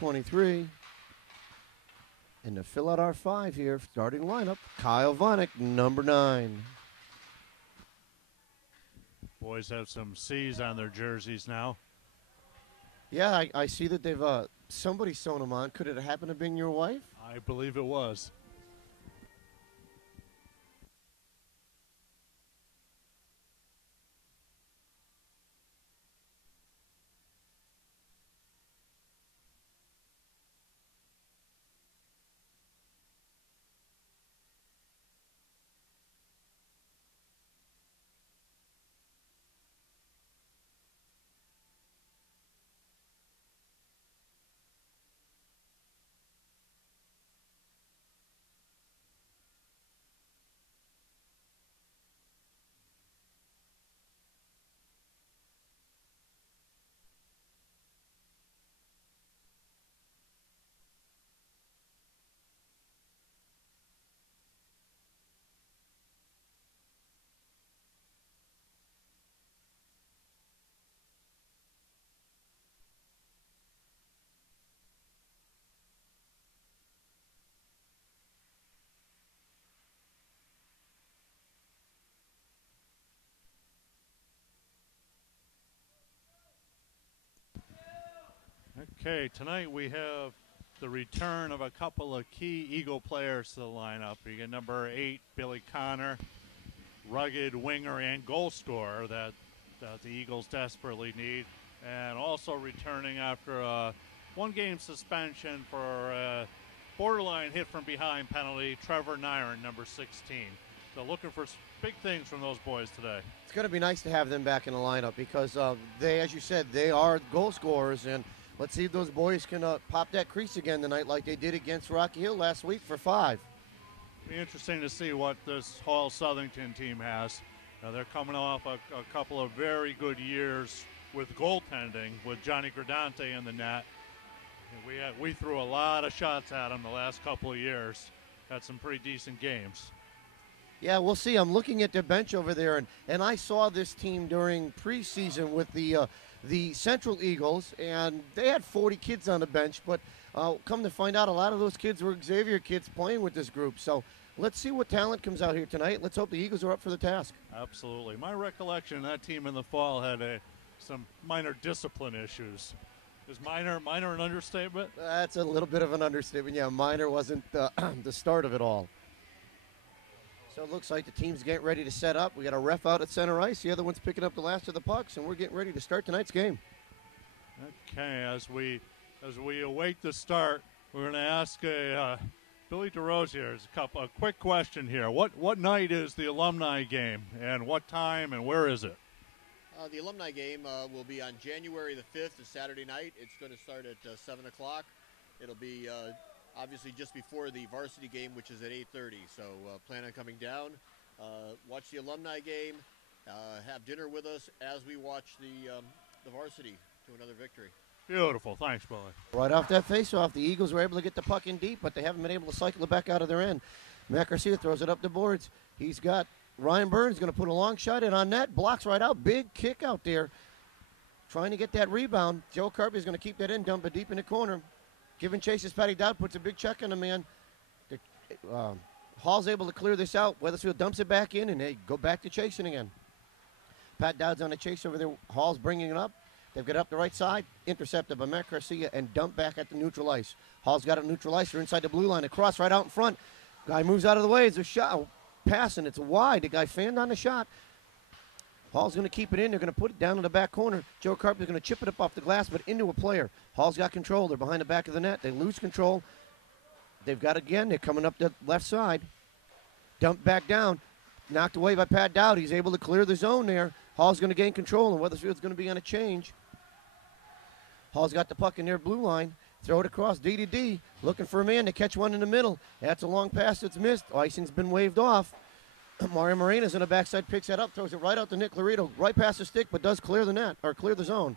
23. And to fill out our 5 here, starting lineup, Kyle Vonick, number 9. Boys have some C's on their jerseys now. Yeah, I see that they've somebody sewn them on. Could it have happened to being your wife? I believe it was. Okay, tonight we have the return of a couple of key Eagle players to the lineup. You get number 8, Billy Connor, rugged winger and goal scorer that the Eagles desperately need. And also returning after a one-game suspension for a borderline hit from behind penalty, Trevor Nyron, number 16. So looking for big things from those boys today. It's going to be nice to have them back in the lineup because they, as you said, they are goal scorers. And let's see if those boys can pop that crease again tonight like they did against Rocky Hill last week for 5. Be interesting to see what this Hall Southington team has. They're coming off a couple of very good years with goaltending with Johnny Gradante in the net. We threw a lot of shots at them the last couple of years. Had some pretty decent games. Yeah, we'll see. I'm looking at their bench over there, and I saw this team during preseason with the Central Eagles, and they had 40 kids on the bench, but come to find out, a lot of those kids were Xavier kids playing with this group. So let's see what talent comes out here tonight. Let's hope the Eagles are up for the task. Absolutely. My recollection, that team in the fall had some minor discipline issues. Is minor an understatement? That's a little bit of an understatement. Yeah, minor wasn't the start of it all. So it looks like the team's getting ready to set up. We got a ref out at center ice. The other one's picking up the last of the pucks, and we're getting ready to start tonight's game. Okay, as we await the start, we're going to ask Billy DeRosier a quick question here. What night is the alumni game, and what time, and where is it? The alumni game will be on January the 5th, a Saturday night. It's going to start at 7 o'clock. It'll be obviously just before the varsity game, which is at 8:30. So plan on coming down, watch the alumni game, have dinner with us as we watch the varsity to another victory. Beautiful. Thanks, Billy. Right off that faceoff, the Eagles were able to get the puck in deep, but they haven't been able to cycle it back out of their end. Matt Garcia throws it up the boards. He's got Ryan Burns going to put a long shot in on net. Blocks right out. Big kick out there. Trying to get that rebound. Joe Kirby is going to keep that in, dump it deep in the corner. Giving chase as Patty Dowd puts a big check on the man. Hall's able to clear this out. Wethersfield dumps it back in, and they go back to chasing again. Pat Dowd's on a chase over there. Hall's bringing it up. They've got it up the right side. Intercepted by Matt Garcia and dumped back at the neutral ice. Hall's got it neutral ice. They're inside the blue line. Across right out in front. Guy moves out of the way. It's a shot. Passing. It's wide. The guy fanned on the shot. Hall's going to keep it in. They're going to put it down in the back corner. Joe Carpenter's going to chip it up off the glass, but into a player. Hall's got control. They're behind the back of the net. They lose control. They've got it again. They're coming up the left side. Dumped back down. Knocked away by Pat Dowd. He's able to clear the zone there. Hall's going to gain control, and Wethersfield's going to be on a change. Hall's got the puck in their blue line. Throw it across D to D. Looking for a man to catch one in the middle. That's a long pass that's missed. Icing's been waved off. Mario Morena's in the backside, picks that up, throws it right out to Nick Laredo, right past the stick, but does clear the net, or clear the zone.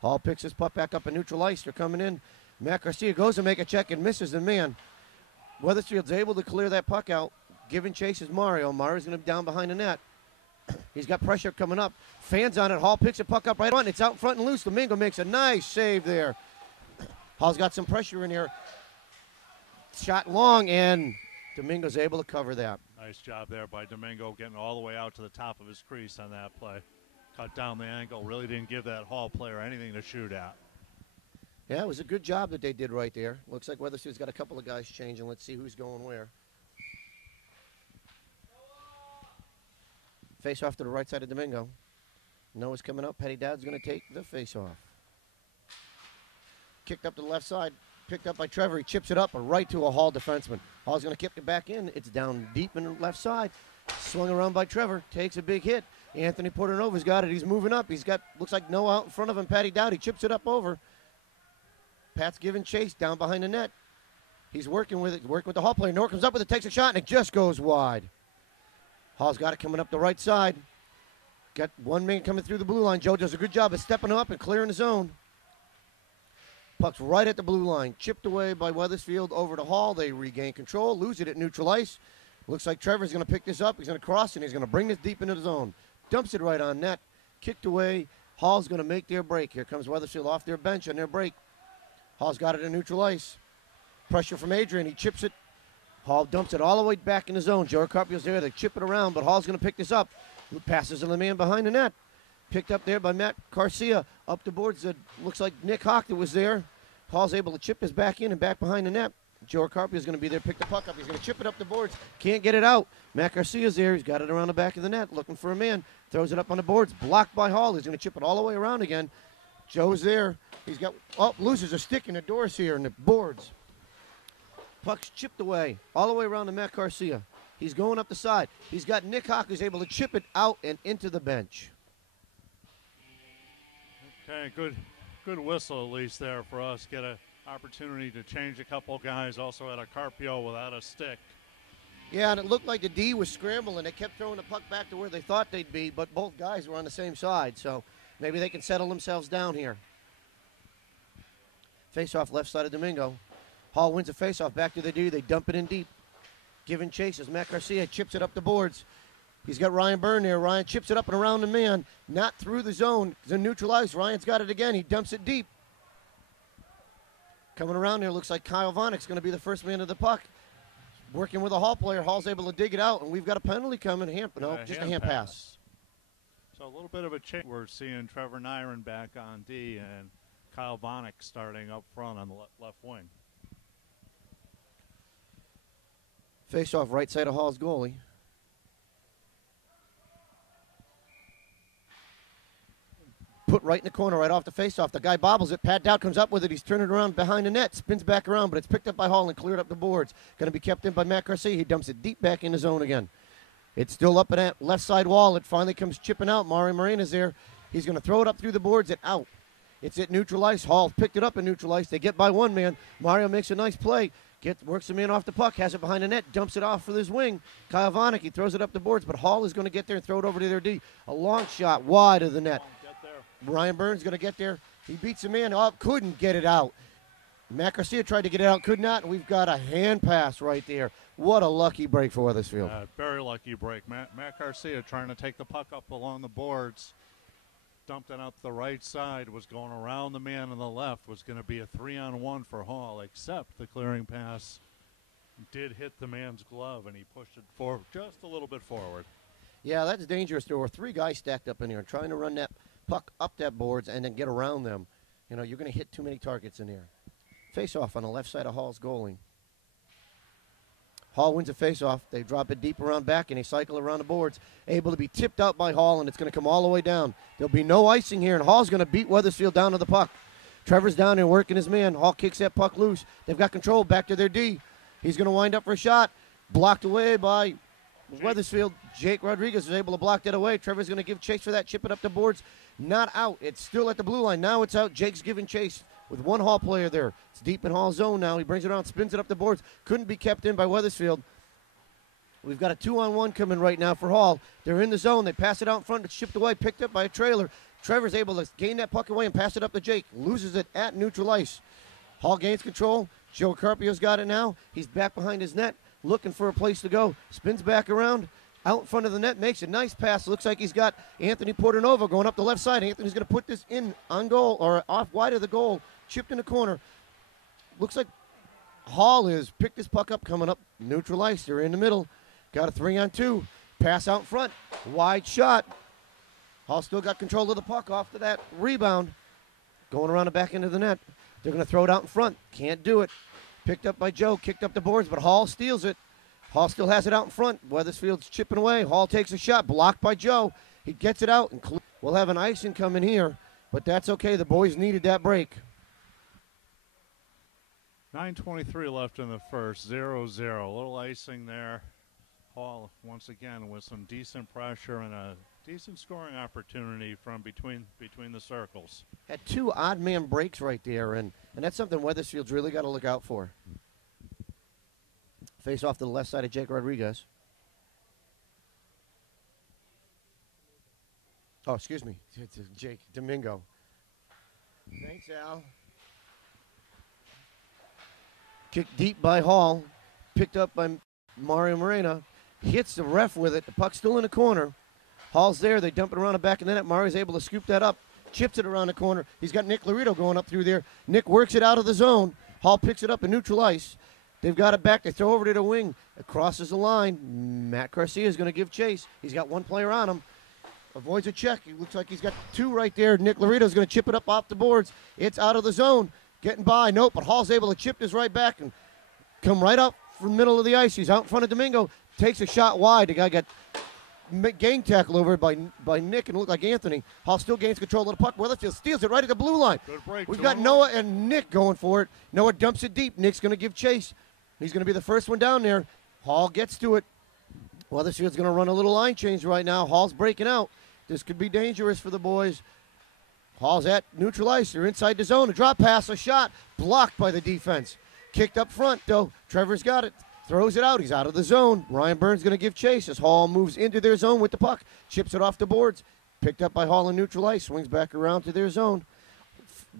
Hall picks his puck back up in neutral ice. They're coming in. Matt Garcia goes to make a check and misses, and man, Wethersfield's able to clear that puck out. Giving chase is Mario. Mario's going to be down behind the net. He's got pressure coming up. Fans on it. Hall picks the puck up right on. It's out in front and loose. Domingo makes a nice save there. Hall's got some pressure in here. Shot long, and Domingo's able to cover that. Nice job there by Domingo, getting all the way out to the top of his crease on that play. Cut down the angle, really didn't give that Hall player anything to shoot at. Yeah, it was a good job that they did right there. Looks like Wethersfield's got a couple of guys changing. Let's see who's going where. Face off to the right side of Domingo. Noah's coming up. Petty Dowd's going to take the face off. Kicked up to the left side. Picked up by Trevor. He chips it up right to a Hall defenseman. Hall's going to kick it back in. It's down deep in the left side. Swung around by Trevor. Takes a big hit. Anthony Portanova's got it. He's moving up. He's got, looks like Noah out in front of him. Patty Dowd. He chips it up over. Pat's giving chase down behind the net. He's working with it. Working with the Hall player. Noah comes up with it. Takes a shot, and it just goes wide. Hall's got it coming up the right side. Got one man coming through the blue line. Joe does a good job of stepping up and clearing the zone. Puck's right at the blue line. Chipped away by Wethersfield over to Hall. They regain control. Lose it at neutral ice. Looks like Trevor's going to pick this up. He's going to cross, and he's going to bring this deep into the zone. Dumps it right on net. Kicked away. Hall's going to make their break. Here comes Wethersfield off their bench on their break. Hall's got it at neutral ice. Pressure from Adrian. He chips it. Hall dumps it all the way back in the zone. Joe Carpio's there. They chip it around, but Hall's going to pick this up. Passes to the man behind the net. Picked up there by Matt Garcia. Up the boards. Looks like Nick Hawk that was there. Hall's able to chip his back in and back behind the net. Joe Carpio's going to be there. Pick the puck up. He's going to chip it up the boards. Can't get it out. Matt Garcia's there. He's got it around the back of the net. Looking for a man. Throws it up on the boards. Blocked by Hall. He's going to chip it all the way around again. Joe's there. He's got, loses a stick in the doors here in the boards. Puck's chipped away all the way around to Matt Garcia. He's going up the side. He's got Nick Hawk who's able to chip it out and into the bench. Okay, good whistle at least there for us. Get an opportunity to change a couple guys. Also had a Carpio without a stick. Yeah, and it looked like the D was scrambling. They kept throwing the puck back to where they thought they'd be, but both guys were on the same side, so maybe they can settle themselves down here. Face-off left side of Domingo. Hall wins a face-off back to the D. They dump it in deep. Giving chase as Matt Garcia chips it up the boards. He's got Ryan Byrne there. Ryan chips it up and around the man. Not through the zone. It's in neutral ice. Ryan's got it again. He dumps it deep. Coming around there, looks like Kyle Vonnick's going to be the first man to the puck. Working with a Hall player. Hall's able to dig it out, and we've got a penalty coming. Just a hand pass. So a little bit of a change. We're seeing Trevor Nyron back on D and Kyle Vonnick starting up front on the left wing. Face-off right side of Hall's goalie. Put right in the corner, right off the face-off. The guy bobbles it. Pat Dowd comes up with it. He's turning around behind the net. Spins back around, but it's picked up by Hall and cleared up the boards. Going to be kept in by Matt Garcia. He dumps it deep back in the zone again. It's still up at that left side wall. It finally comes chipping out. Mario Moreno's there. He's going to throw it up through the boards and out. It's at neutral ice. Hall picked it up in neutral ice. They get by one man. Mario makes a nice play. Works the man off the puck, has it behind the net, dumps it off for his wing. Kyle Vonnick, he throws it up the boards, but Hall is going to get there and throw it over to their D. A long shot wide of the net. Ryan Burns going to get there. He beats the man up, couldn't get it out. Matt Garcia tried to get it out, could not, and we've got a hand pass right there. What a lucky break for Wethersfield. Very lucky break. Matt Garcia trying to take the puck up along the boards. Dumped it out the right side, was going around the man on the left, was going to be a 3-on-1 for Hall, except the clearing pass did hit the man's glove, and he pushed it forward, just a little bit forward. Yeah, that's dangerous. There were three guys stacked up in here trying to run that puck up that boards and then get around them. You know, you're going to hit too many targets in here. Face-off on the left side of Hall's goalie. Hall wins a face-off. They drop it deep around back, and they cycle around the boards. Able to be tipped out by Hall, and it's going to come all the way down. There'll be no icing here, and Hall's going to beat Wethersfield down to the puck. Trevor's down there working his man. Hall kicks that puck loose. They've got control back to their D. He's going to wind up for a shot. Blocked away by Wethersfield. Jake Rodriguez was able to block that away. Trevor's going to give chase for that, chip it up the boards. Not out. It's still at the blue line. Now it's out. Jake's giving chase with one Hall player there. It's deep in Hall's zone now. He brings it around, spins it up the boards. Couldn't be kept in by Wethersfield. We've got a 2-on-1 coming right now for Hall. They're in the zone. They pass it out in front. It's shipped away, picked up by a trailer. Trevor's able to gain that puck away and pass it up to Jake. Loses it at neutral ice. Hall gains control. Joe Carpio's got it now. He's back behind his net, looking for a place to go. Spins back around, out in front of the net, makes a nice pass. Looks like he's got Anthony Portanova going up the left side. Anthony's going to put this in on goal or off wide of the goal. Chipped in the corner. looks like Hall has picked this puck up, coming up neutral ice. They're in the middle. Got a 3-on-2. Pass out front. Wide shot. Hall still got control of the puck off to that rebound. Going around the back end of the net. They're going to throw it out in front. Can't do it. Picked up by Joe. Kicked up the boards, but Hall steals it. Hall still has it out in front. Wethersfield's chipping away. Hall takes a shot. Blocked by Joe. He gets it out. And we'll have an icing coming here, but that's okay. The boys needed that break. 9:23 left in the first, 0-0. A little icing there. Hall, once again, with some decent pressure and a decent scoring opportunity from between the circles. Had 2 odd man breaks right there, and that's something Wethersfield's really got to look out for. Face off to the left side of Jake Rodriguez. Oh, excuse me. It's Jake Domingo. Thanks, Al. Kicked deep by Hall. Picked up by Mario Morena. Hits the ref with it. The puck's still in the corner. Hall's there. They dump it around the back of the net. Mario's able to scoop that up. Chips it around the corner. He's got Nick Laredo going up through there. Nick works it out of the zone. Hall picks it up in neutral ice. They've got it back. They throw over to the wing. It crosses the line. Matt Garcia is going to give chase. He's got 1 player on him. Avoids a check. It looks like he's got 2 right there. Nick Laredo is going to chip it up off the boards. It's out of the zone. Getting by. Nope, but Hall's able to chip this right back and come right up from the middle of the ice. He's out in front of Domingo. Takes a shot wide. The guy got gang tackle over by Nick and it looked like Anthony. Hall still gains control of the puck. Wethersfield steals it right at the blue line. Good break. We've got Noah and Nick going for it. Noah dumps it deep. Nick's going to give chase. He's going to be the first one down there. Hall gets to it. Wethersfield's going to run a little line change right now. Hall's breaking out. This could be dangerous for the boys. Hall's at neutral ice. They're inside the zone. A drop pass, a shot. Blocked by the defense. Kicked up front, though. Trevor's got it. Throws it out. He's out of the zone. Ryan Burns going to give chase as Hall moves into their zone with the puck. Chips it off the boards. Picked up by Hall in neutral ice. Swings back around to their zone.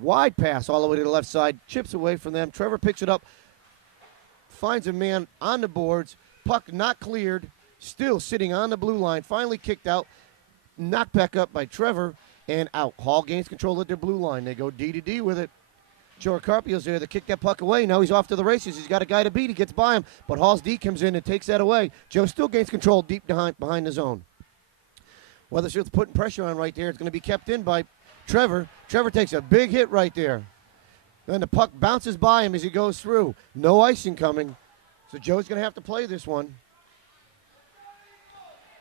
Wide pass all the way to the left side. Chips away from them. Trevor picks it up. Finds a man on the boards. Puck not cleared. Still sitting on the blue line. Finally kicked out. Knocked back up by Trevor. And out. Hall gains control at their blue line. They go D-to-D with it. Joe Carpio's there to kick that puck away. Now he's off to the races. He's got a guy to beat. He gets by him. But Hall's D comes in and takes that away. Joe still gains control deep behind the zone. Wethersfield's putting pressure on right there. It's going to be kept in by Trevor. Trevor takes a big hit right there. Then the puck bounces by him as he goes through. No icing coming. So Joe's going to have to play this one.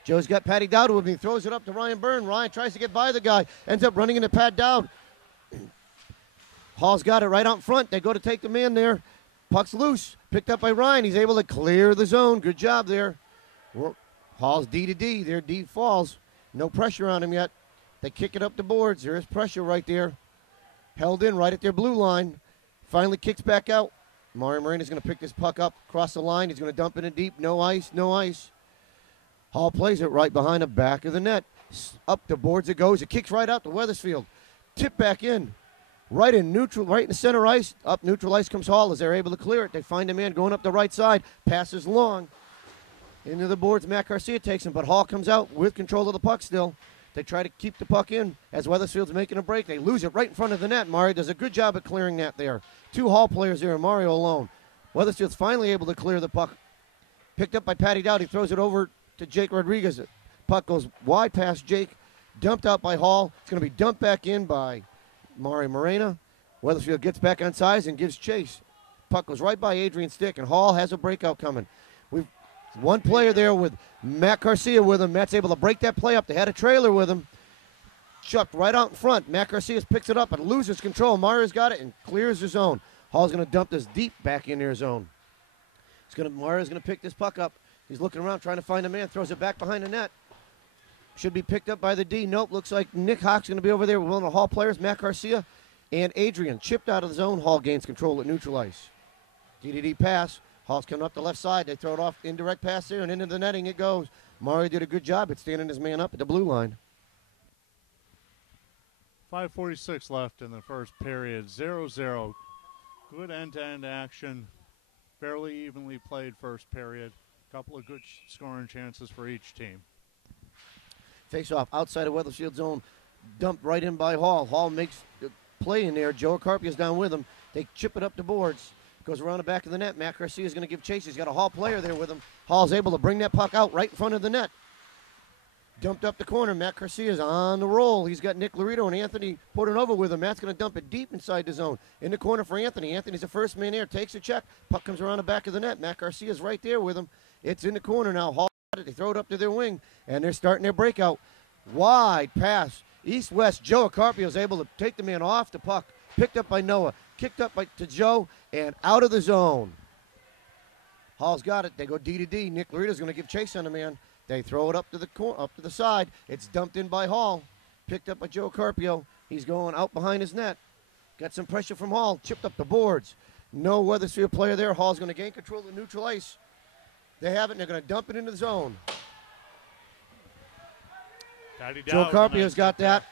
Joe's got Patty Dowd with him. He throws it up to Ryan Byrne. Ryan tries to get by the guy. Ends up running into Pat Dowd. Hall's got it right out in front. They go to take the man there. Puck's loose. Picked up by Ryan. He's able to clear the zone. Good job there. Hall's D-to-D. Their D falls. No pressure on him yet. They kick it up the boards. There is pressure right there. Held in right at their blue line. Finally kicks back out. Mario Moreno's going to pick this puck up across the line. He's going to dump it in deep. No ice, no ice. Hall plays it right behind the back of the net. Up the boards it goes. It kicks right out to Wethersfield. Tip back in. Right in neutral, right in the center ice. Up neutral ice comes Hall as they're able to clear it. They find a man going up the right side. Passes long. Into the boards. Matt Garcia takes him, but Hall comes out with control of the puck still. They try to keep the puck in as Wethersfield's making a break. They lose it right in front of the net. Mario does a good job at clearing that there. 2 Hall players there, Mario alone. Wethersfield's finally able to clear the puck. Picked up by Patty Dowd. He throws it over to Jake Rodriguez. Puck goes wide past Jake. Dumped out by Hall. It's going to be dumped back in by Mario Morena. Wethersfield gets back on sides and gives chase. Puck goes right by Adrian's stick, and Hall has a breakout coming. We've 1 player there with Matt Garcia with him. Matt's able to break that play up. They had a trailer with him. Chucked right out in front. Matt Garcia picks it up and loses control. Mario's got it and clears the zone. Hall's going to dump this deep back in their zone. Mario's going to pick this puck up. He's looking around trying to find a man. Throws it back behind the net. Should be picked up by the D. Nope. Looks like Nick Hawk's going to be over there with one of the Hall players, Matt Garcia and Adrian. Chipped out of the zone. Hall gains control at neutral ice. D-to-D pass. Hall's coming up the left side. They throw it off. Indirect pass there, and into the netting it goes. Mario did a good job at standing his man up at the blue line. 5:46 left in the first period. 0-0. Good end-to-end action. Fairly evenly played first period. Couple of good scoring chances for each team. Face off outside of Wethersfield zone. Dumped right in by Hall. Hall makes the play in there. Joe Carpio's down with him. They chip it up the boards. Goes around the back of the net. Matt Garcia is going to give chase. He's got a Hall player there with him. Hall's able to bring that puck out right in front of the net. Dumped up the corner. Matt Garcia's on the roll. He's got Nick Laredo and Anthony Portanova with him. Matt's going to dump it deep inside the zone. In the corner for Anthony. Anthony's the first man there. Takes a check. Puck comes around the back of the net. Matt Garcia's right there with him. It's in the corner now. Hall got it. They throw it up to their wing, and they're starting their breakout. Wide pass. East-west. Joe Carpio's able to take the man off the puck. Picked up by Noah. Kicked up to Joe, and out of the zone. Hall's got it. They go D to D. Nick Laredo's going to give chase on the man. They throw it up to the side. It's dumped in by Hall. Picked up by Joe Carpio. He's going out behind his net. Got some pressure from Hall. Chipped up the boards. No Wethersfield player there. Hall's going to gain control of the neutral ice. They have it, and they're going to dump it into the zone. Joe Carpio's got that.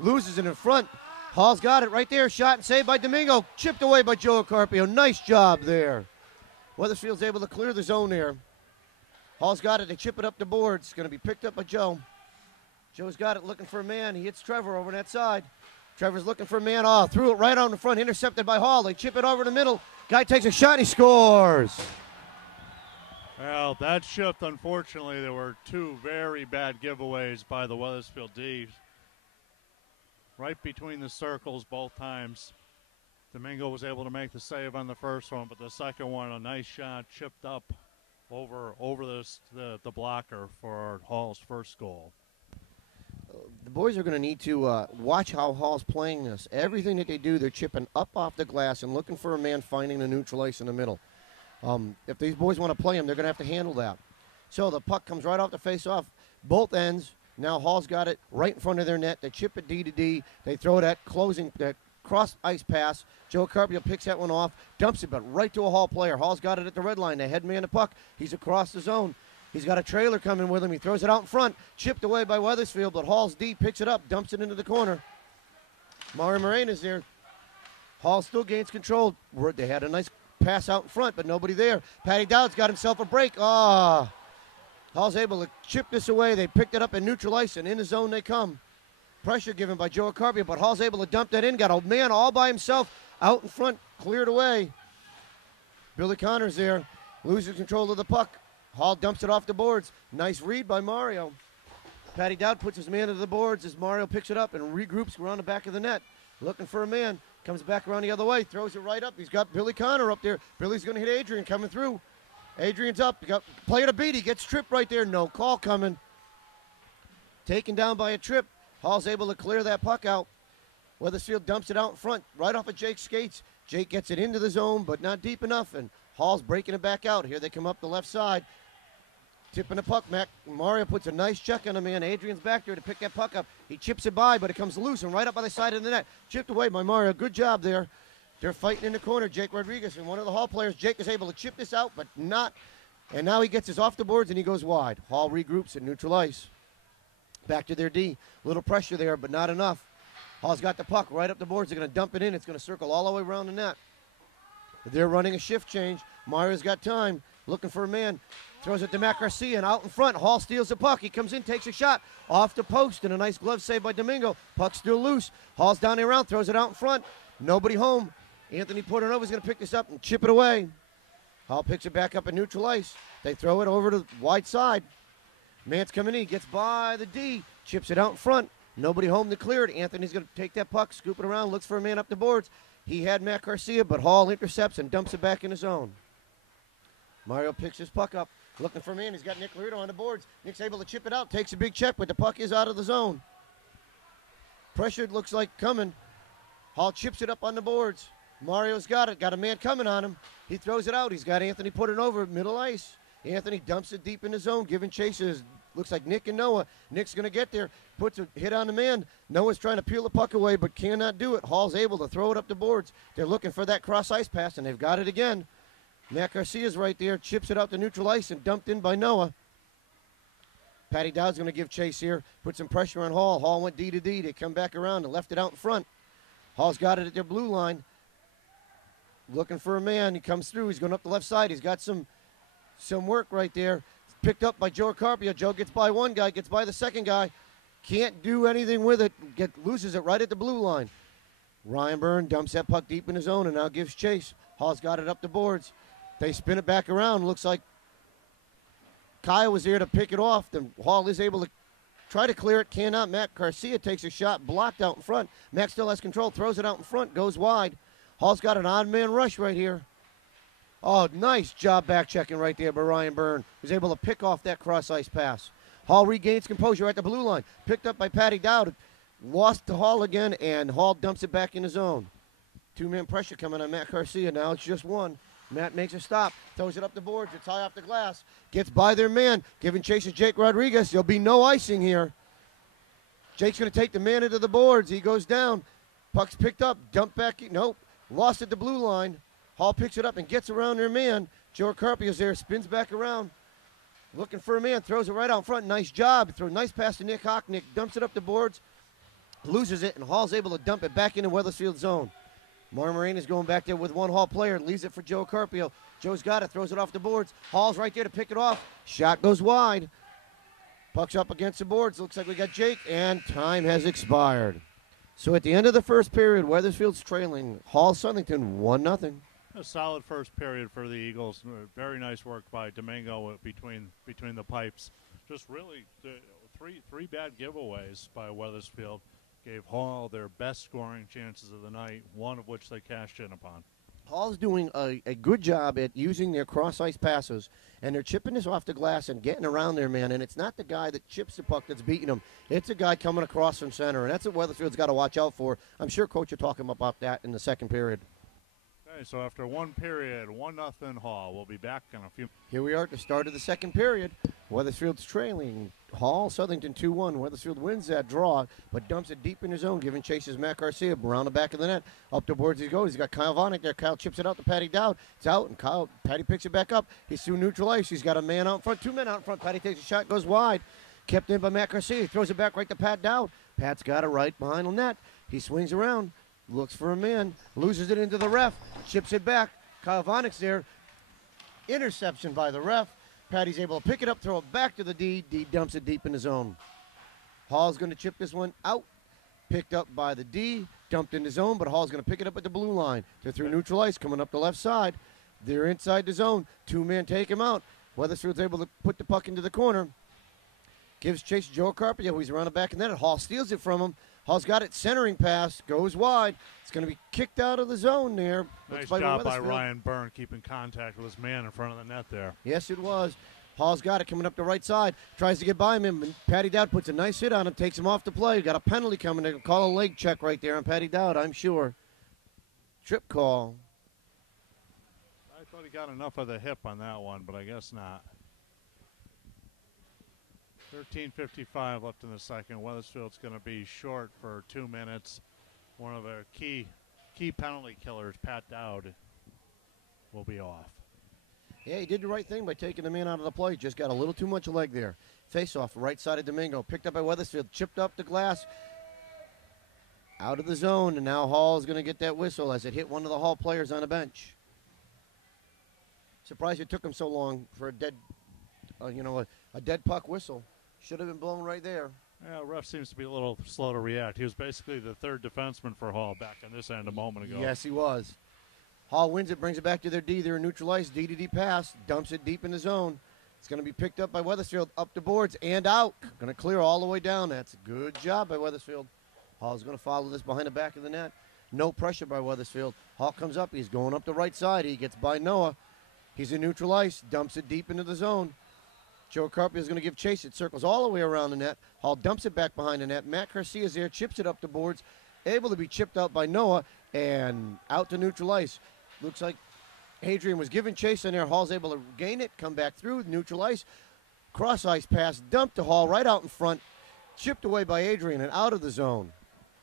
Loses it in front. Hall's got it right there. Shot and saved by Domingo. Chipped away by Joe Carpio. Nice job there. Wethersfield's able to clear the zone there. Hall's got it. They chip it up the boards. Going to be picked up by Joe. Joe's got it, looking for a man. He hits Trevor over that side. Trevor's looking for a man. Oh, threw it right on the front. Intercepted by Hall. They chip it over the middle. Guy takes a shot and he scores. Well, that shift, unfortunately, there were two very bad giveaways by the Wethersfield D. Right between the circles both times. Domingo was able to make the save on the first one, but the second one, a nice shot, chipped up over the blocker for Hall's first goal. The boys are going to need to watch how Hall's playing this. Everything that they do, they're chipping up off the glass and looking for a man finding the neutral ice in the middle. If these boys want to play him, they're going to have to handle that. So the puck comes right off the face-off, both ends. Now Hall's got it right in front of their net. They chip it D to D. They throw that cross ice pass. Joe Carpio picks that one off, dumps it, but right to a Hall player. Hall's got it at the red line. They head man the puck. He's across the zone. He's got a trailer coming with him. He throws it out in front. Chipped away by Wethersfield, but Hall's D picks it up, dumps it into the corner. Mario Morena's there. Hall still gains control. They had a nice pass out in front, but nobody there. Patty Dowd's got himself a break. Hall's able to chip this away. They picked it up in neutral ice, and in the zone they come. Pressure given by Joe Carpio, but Hall's able to dump that in. Got a man all by himself out in front, cleared away. Billy Connor's there, loses control of the puck. Hall dumps it off the boards. Nice read by Mario. Patty Dowd puts his man to the boards as Mario picks it up and regroups around the back of the net. Looking for a man. Comes back around the other way. Throws it right up. He's got Billy Connor up there. Billy's going to hit Adrian coming through. Adrian's up. He got player to beat. He gets tripped right there. No call coming. Taken down by a trip. Hall's able to clear that puck out. Wethersfield dumps it out in front, right off of Jake's skates. Jake gets it into the zone, but not deep enough, and Hall's breaking it back out. Here they come up the left side. Tipping the puck, Mario puts a nice check on the man. Adrian's back there to pick that puck up. He chips it by, but it comes loose and right up by the side of the net. Chipped away by Mario. Good job there. They're fighting in the corner, Jake Rodriguez and one of the Hall players. Jake is able to chip this out, but not. And now he gets his off the boards and he goes wide. Hall regroups at neutral ice. Back to their D. Little pressure there, but not enough. Hall's got the puck right up the boards. They're going to dump it in. It's going to circle all the way around the net. They're running a shift change. Mario's got time. Looking for a man. Throws it to Matt Garcia, and out in front, Hall steals the puck. He comes in, takes a shot off the post, and a nice glove save by Domingo. Puck's still loose. Hall's down there around, throws it out in front. Nobody home. Anthony Portanova's going to pick this up and chip it away. Hall picks it back up at neutral ice. They throw it over to the wide side. Man's coming in, gets by the D, chips it out in front. Nobody home to clear it. Anthony's going to take that puck, scoop it around, looks for a man up the boards. He had Matt Garcia, but Hall intercepts and dumps it back in his zone. Mario picks his puck up, looking for a man. He's got Nick Laredo on the boards. Nick's able to chip it out, takes a big check, but the puck is out of the zone. Pressure looks like coming. Hall chips it up on the boards. Mario's got it, got a man coming on him. He throws it out. He's got Anthony put it over middle ice. Anthony dumps it deep in the zone, giving chases. Looks like Nick and Noah. Nick's going to get there, puts a hit on the man. Noah's trying to peel the puck away, but cannot do it. Hall's able to throw it up the boards. They're looking for that cross ice pass, and they've got it again. Matt Garcia's right there, chips it out to neutral ice and dumped in by Noah. Patty Dowd's going to give chase here, put some pressure on Hall. Hall went D to D. They come back around and left it out in front. Hall's got it at their blue line. Looking for a man. He comes through. He's going up the left side. He's got some work right there. Picked up by Joe Carpio. Joe gets by one guy, gets by the second guy. Can't do anything with it. Loses it right at the blue line. Ryan Byrne dumps that puck deep in his own and now gives chase. Hall's got it up the boards. They spin it back around. Looks like Kyle was there to pick it off. Then Hall is able to try to clear it. Cannot. Matt Garcia takes a shot, blocked out in front. Matt still has control, throws it out in front, goes wide. Hall's got an odd man rush right here. Oh, nice job back checking right there by Ryan Byrne. He was able to pick off that cross ice pass. Hall regains composure at the blue line. Picked up by Patty Dowd. Lost to Hall again, and Hall dumps it back in his zone. Two-man pressure coming on Matt Garcia. Now it's just one. Matt makes a stop, throws it up the boards. It's high off the glass. Gets by their man, giving chase to Jake Rodriguez. There'll be no icing here. Jake's going to take the man into the boards. He goes down. Puck's picked up, dumped back. Nope. Lost at the blue line. Hall picks it up and gets around their man. Joe Carpio's there, spins back around. Looking for a man, throws it right out in front. Nice job. Throw a nice pass to Nick Hawk. Nick dumps it up the boards, loses it, and Hall's able to dump it back into Wethersfield zone. Marmoraine is going back there with one Hall player, leaves it for Joe Carpio. Joe's got it, throws it off the boards. Hall's right there to pick it off. Shot goes wide. Puck's up against the boards. Looks like we got Jake, and time has expired. So at the end of the first period, Wethersfield's trailing Hall Southington 1-0. A solid first period for the Eagles. Very nice work by Domingo between the pipes. Just really three bad giveaways by Wethersfield gave Hall their best scoring chances of the night, one of which they cashed in upon. Hall's doing a good job at using their cross-ice passes, and they're chipping this off the glass and getting around their man, and it's not the guy that chips the puck that's beating them. It's a guy coming across from center, and that's what Wethersfield's got to watch out for. I'm sure Coach will talk about that in the second period. Okay, so after one period, 1-0 Hall. We'll be back in a few. Here we are at the start of the second period. Wethersfield's trailing Hall Southington 2-1. Wethersfield wins that draw, but dumps it deep in his own, giving chases Matt Garcia around the back of the net. Up the boards he goes. He's got Kyle Vonick there. Kyle chips it out to Patty Dowd. It's out, and Patty picks it back up. He's through neutral ice. He's got a man out in front, two men out in front. Patty takes a shot, goes wide. Kept in by Matt Garcia. He throws it back right to Pat Dowd. Pat's got it right behind the net. He swings around, looks for a man, loses it into the ref, chips it back. Kyle Vonick's there. Interception by the ref. Patty's able to pick it up, throw it back to the D. D dumps it deep in his zone. Hall's going to chip this one out. Picked up by the D, dumped in the zone, but Hall's going to pick it up at the blue line. They're through neutral ice, coming up the left side. They're inside the zone. Two men take him out. Wethersfield's able to put the puck into the corner. Gives chase to Joe Carpio. He's around the back of the net. Hall steals it from him. Hall's got it, centering pass, goes wide. It's going to be kicked out of the zone there. Nice job by Ryan Byrne keeping contact with his man in front of the net there. Yes, it was. Hall's got it coming up the right side. Tries to get by him, and Patty Dowd puts a nice hit on him, takes him off the play. Got a penalty coming. They'll call a leg check right there on Patty Dowd, I'm sure. Trip call. I thought he got enough of the hip on that one, but I guess not. 13:55 left in the second. Wethersfield's going to be short for 2 minutes. One of their key penalty killers, Pat Dowd, will be off. Yeah, he did the right thing by taking the man out of the play. Just got a little too much leg there. Face-off, right side of Domingo. Picked up by Wethersfield. Chipped up the glass. Out of the zone, and now Hall is going to get that whistle as it hit one of the Hall players on the bench. Surprised it took him so long for a dead puck whistle. Should have been blown right there. Yeah, ref seems to be a little slow to react. He was basically the third defenseman for Hall back on this end a moment ago. Yes, he was. Hall wins it, brings it back to their D. They're neutralized. D-to-D pass, dumps it deep in the zone. It's going to be picked up by Wethersfield, up the boards and out. Going to clear all the way down. That's a good job by Wethersfield. Hall's going to follow this behind the back of the net. No pressure by Wethersfield. Hall comes up. He's going up the right side. He gets by Noah. He's in neutral ice, dumps it deep into the zone. Joe Carpio is going to give chase. It circles all the way around the net. Hall dumps it back behind the net. Matt Garcia is there, chips it up the boards. Able to be chipped out by Noah and out to neutral ice. Looks like Adrian was giving chase in there. Hall's able to gain it, come back through, neutral ice. Cross ice pass, dumped to Hall right out in front. Chipped away by Adrian and out of the zone.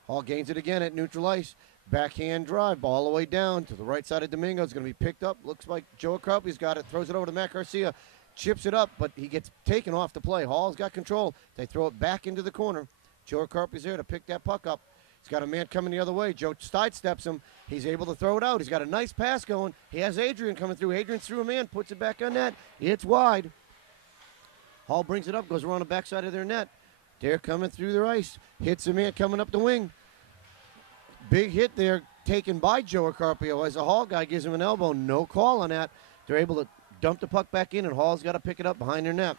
Hall gains it again at neutral ice. Backhand drive, ball all the way down to the right side of Domingo. It's going to be picked up. Looks like Joe Carpio's got it. Throws it over to Matt Garcia. Chips it up, but he gets taken off the play. Hall's got control. They throw it back into the corner. Joe Carpio's there to pick that puck up. He's got a man coming the other way. Joe sidesteps him. He's able to throw it out. He's got a nice pass going. He has Adrian coming through. Adrian's through a man, puts it back on net. It's wide. Hall brings it up, goes around the backside of their net. They're coming through their ice. Hits a man coming up the wing. big hit there taken by Joe Carpio as the Hall guy gives him an elbow. No call on that. They're able to dump the puck back in, and Hall's got to pick it up behind their net.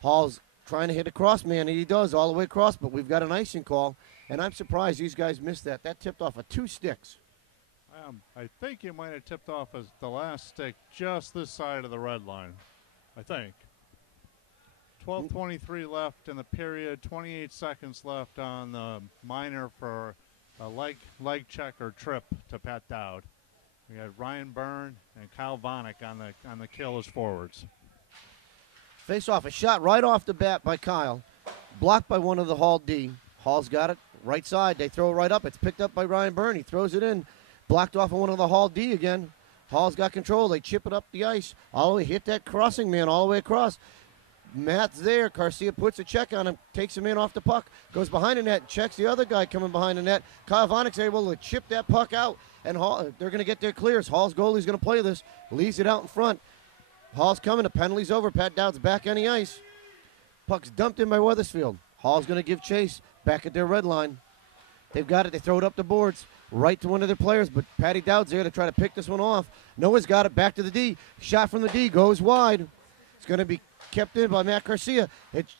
Hall's trying to hit a cross man, and he does all the way across, but we've got an icing call, and I'm surprised these guys missed that. That tipped off of 2 sticks. I think it might have tipped off as the last stick just this side of the red line. I think. 12:23 left in the period. 28 seconds left on the minor for a leg check or trip to Pat Dowd. We got Ryan Byrne and Kyle Vanek on the kill as forwards. Face off, a shot right off the bat by Kyle. Blocked by one of the Hall D. Hall's got it right side. They throw it right up. It's picked up by Ryan Byrne. He throws it in. Blocked off of one of the Hall D again. Hall's got control. They chip it up the ice. All the way, hit that crossing man all the way across. Matt's there. Garcia puts a check on him, takes him in off the puck, goes behind the net, checks the other guy coming behind the net. Kyle Vonek's able to chip that puck out, and Hall, they're going to get their clears. Hall's goalie's going to play this, leaves it out in front. Hall's coming. The penalty's over. Pat Dowd's back on the ice. Puck's dumped in by Wethersfield. Hall's going to give chase back at their red line. They've got it. They throw it up the boards right to one of their players, but Patty Dowd's there to try to pick this one off. Noah's got it back to the D. Shot from the D goes wide. It's going to be kept in by Matt Garcia. It's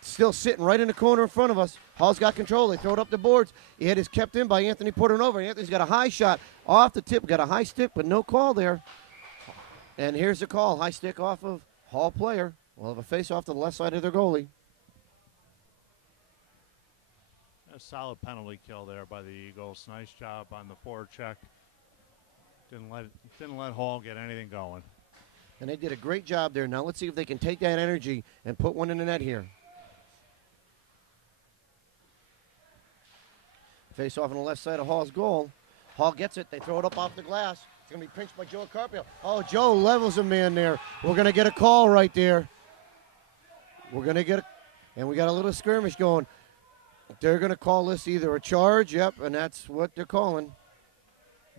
still sitting right in the corner in front of us. Hall's got control. They throw it up the boards. It is kept in by Anthony Portanova. Anthony's got a high shot off the tip. Got a high stick, but no call there. And here's the call. High stick off of Hall player. We'll have a face off to the left side of their goalie. A solid penalty kill there by the Eagles. Nice job on the forward check. Didn't let Hall get anything going. And they did a great job there. Now let's see if they can take that energy and put one in the net here. Face off on the left side of Hall's goal. Hall gets it. They throw it up off the glass. It's going to be pinched by Joe Carpio. Oh, Joe levels a man there. We're going to get a call right there. We're going to get and we got a little skirmish going. They're going to call this either a charge, yep, and that's what they're calling.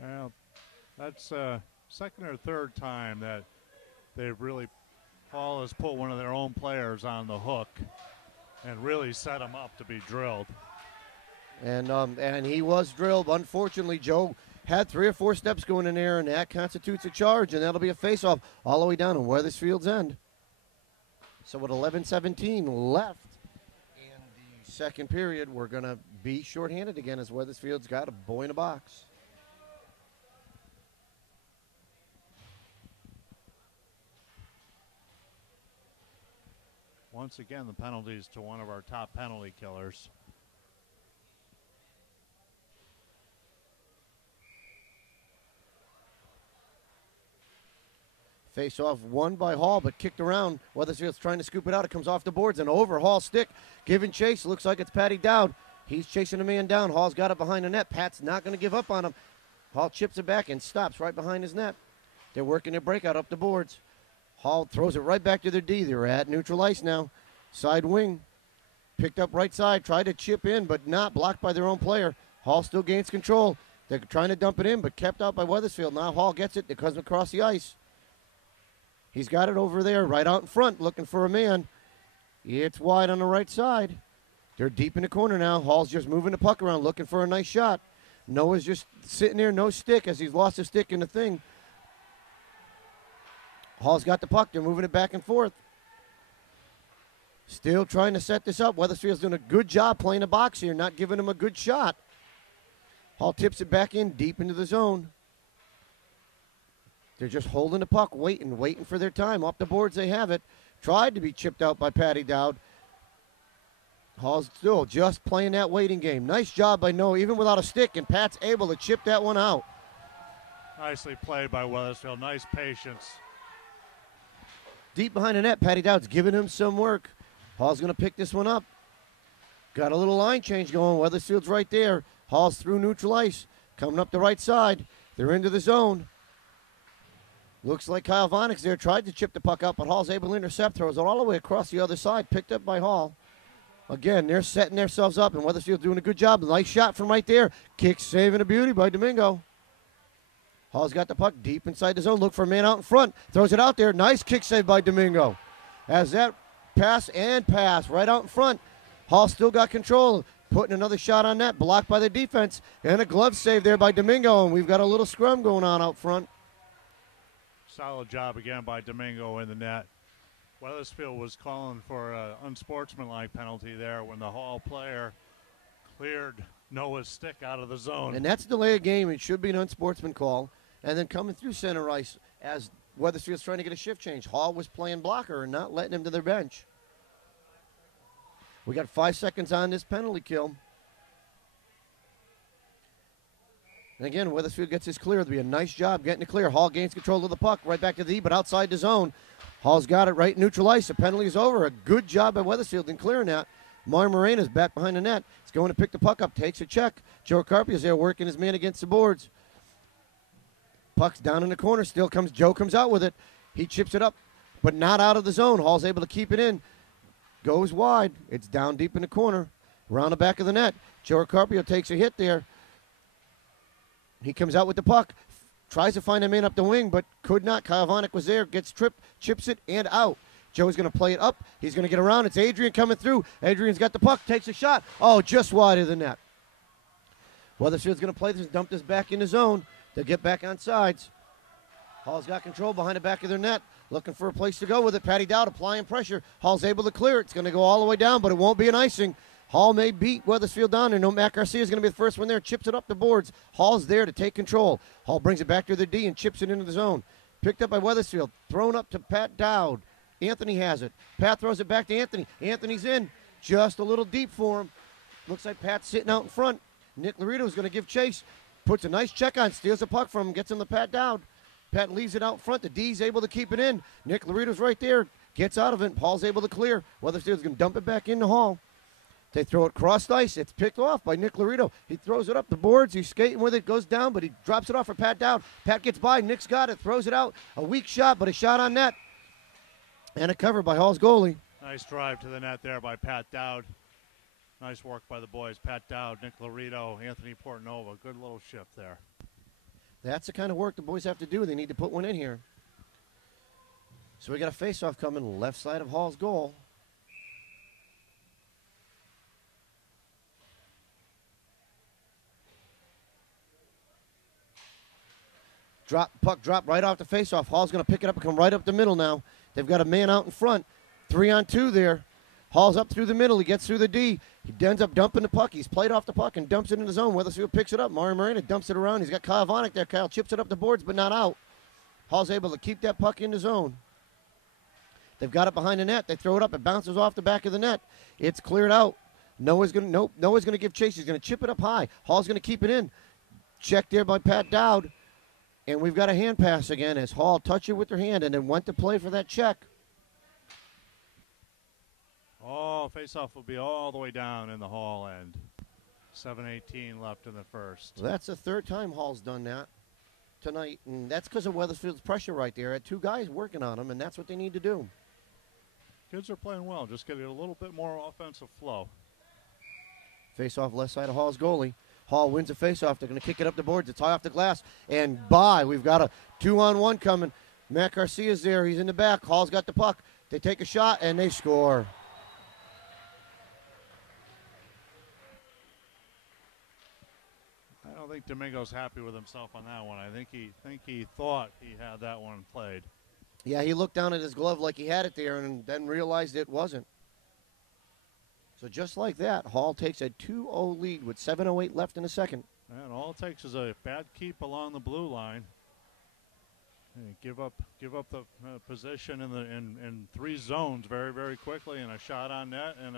Well, that's second or third time that Hall has put one of their own players on the hook and really set him up to be drilled. And he was drilled. Unfortunately, Joe had 3 or 4 steps going in there, and that constitutes a charge, and that'll be a face-off all the way down on Wethersfield's end. So with 11:17 left in the second period, we're going to be shorthanded again as Wethersfield's got a boy in a box. Once again, the penalties to one of our top penalty killers. Face-off won by Hall, but kicked around. Wethersfield's trying to scoop it out. It comes off the boards and over. Hall stick, giving chase. Looks like it's Patty Dowd. He's chasing a man down. Hall's got it behind the net. Pat's not going to give up on him. Hall chips it back and stops right behind his net. They're working their breakout up the boards. Hall throws it right back to their D. They're at neutral ice now. Side wing. Picked up right side. Tried to chip in, but not. Blocked by their own player. Hall still gains control. They're trying to dump it in, but kept out by Wethersfield. Now Hall gets it. It comes across the ice. He's got it over there right out in front looking for a man. It's wide on the right side. They're deep in the corner now. Hall's just moving the puck around looking for a nice shot. Noah's just sitting there, no stick, as he's lost his stick in the thing. Hall's got the puck. They're moving it back and forth. Still trying to set this up. Wethersfield's doing a good job playing the box here, not giving him a good shot. Hall tips it back in deep into the zone. They're just holding the puck, waiting for their time. Off the boards, they have it. Tried to be chipped out by Patty Dowd. Hall's still just playing that waiting game. Nice job by Noah, even without a stick, and Pat's able to chip that one out. Nicely played by Wethersfield. Nice patience. Deep behind the net, Patty Dowd's giving him some work. Hall's going to pick this one up. Got a little line change going. Wethersfield's right there. Hall's through neutral ice. Coming up the right side. They're into the zone. Looks like Kyle Vonek's there. Tried to chip the puck out, but Hall's able to intercept. Throws it all the way across the other side. Picked up by Hall. Again, they're setting themselves up, and Wethersfield's doing a good job. Nice shot from right there. Kick saving a beauty by Domingo. Hall's got the puck deep inside the zone. Look for a man out in front. Throws it out there. Nice kick save by Domingo. As that pass right out in front. Hall still got control. putting another shot on net, blocked by the defense, and a glove save there by Domingo, and we've got a little scrum going on out front. Solid job again by Domingo in the net. Wethersfield was calling for an unsportsmanlike penalty there when the Hall player cleared Noah's stick out of the zone. And that's delay of game. It should be an unsportsman call. And then coming through center ice as Wethersfield's trying to get a shift change. Hall was playing blocker and not letting him to their bench. We got 5 seconds on this penalty kill. And again, Wethersfield gets his clear. It'll be a nice job getting it clear. Hall gains control of the puck right back to the E, but outside the zone. Hall's got it right neutral ice. The penalty is over. A good job by Wethersfield in clearing that. Mar Morena's back behind the net. He's going to pick the puck up, takes a check. Joe Carpio's there working his man against the boards. Puck's down in the corner. Still comes, Joe comes out with it. He chips it up, but not out of the zone. Hall's able to keep it in. Goes wide. It's down deep in the corner. Around the back of the net. Joe Carpio takes a hit there. He comes out with the puck. Tries to find a man up the wing, but could not. Kyle Vanek was there, gets tripped, chips it, and out. Joe's going to play it up. He's going to get around. It's Adrian coming through. Adrian's got the puck, takes a shot. Oh, just wide of the net. Wethersfield's going to play this, dump this back in the zone. They'll get back on sides. Hall's got control behind the back of their net, looking for a place to go with it. Patty Dowd applying pressure. Hall's able to clear it. It's going to go all the way down, but it won't be an icing. Hall may beat Wethersfield down there. No, Matt Garcia is going to be the first one there. Chips it up the boards. Hall's there to take control. Hall brings it back to the D and chips it into the zone. Picked up by Wethersfield. Thrown up to Pat Dowd. Anthony has it. Pat throws it back to Anthony. Anthony's in. Just a little deep for him. Looks like Pat's sitting out in front. Nick Laredo is going to give chase. Puts a nice check on. Steals the puck from him. Gets him to Pat Dowd. Pat leaves it out front. The D's able to keep it in. Nick Laredo's right there. Gets out of it. Hall's able to clear. Wethersfield's going to dump it back into Hall. They throw it crossed ice. It's picked off by Nick Laredo. He throws it up the boards. He's skating with it. Goes down, but he drops it off for Pat Dowd. Pat gets by. Nick's got it. Throws it out. A weak shot, but a shot on net. And a cover by Hall's goalie. Nice drive to the net there by Pat Dowd. Nice work by the boys. Pat Dowd, Nick Laredo, Anthony Portnova. Good little shift there. That's the kind of work the boys have to do. They need to put one in here. So we got a face-off coming left side of Hall's goal. Puck drop right off the face-off. Hall's going to pick it up and come right up the middle now. They've got a man out in front. 3-on-2 there. Hall's up through the middle. He gets through the D. He ends up dumping the puck. He's played off the puck and dumps it in the zone. Wethersfield picks it up. Mario Moreno dumps it around. He's got Kyle Vanek there. Kyle chips it up the boards, but not out. Hall's able to keep that puck in the zone. They've got it behind the net. They throw it up. It bounces off the back of the net. It's cleared out. Noah's going to give chase. He's going to chip it up high. Hall's going to keep it in. Checked there by Pat Dowd. And we've got a hand pass again as Hall touched it with their hand and then went to play for that check. Oh, face-off will be all the way down in the Hall end. 7:18 left in the first. Well, that's the third time Hall's done that tonight, and that's because of Wethersfield's pressure right there. Had two guys working on them, and that's what they need to do. Kids are playing well, just getting a little bit more offensive flow. Face-off left side of Hall's goalie. Hall wins the face-off. They're going to kick it up the boards. It's high off the glass. And we've got a 2-on-1 coming. Matt Garcia's there. He's in the back. Hall's got the puck. They take a shot, and they score. I don't think Domingo's happy with himself on that one. I think he thought he had that one played. Yeah, he looked down at his glove like he had it there and then realized it wasn't. So just like that, Hall takes a 2-0 lead with 7:08 left in the second. And all it takes is a bad keep along the blue line. And give up the position in three zones very, very quickly, and a shot on net, and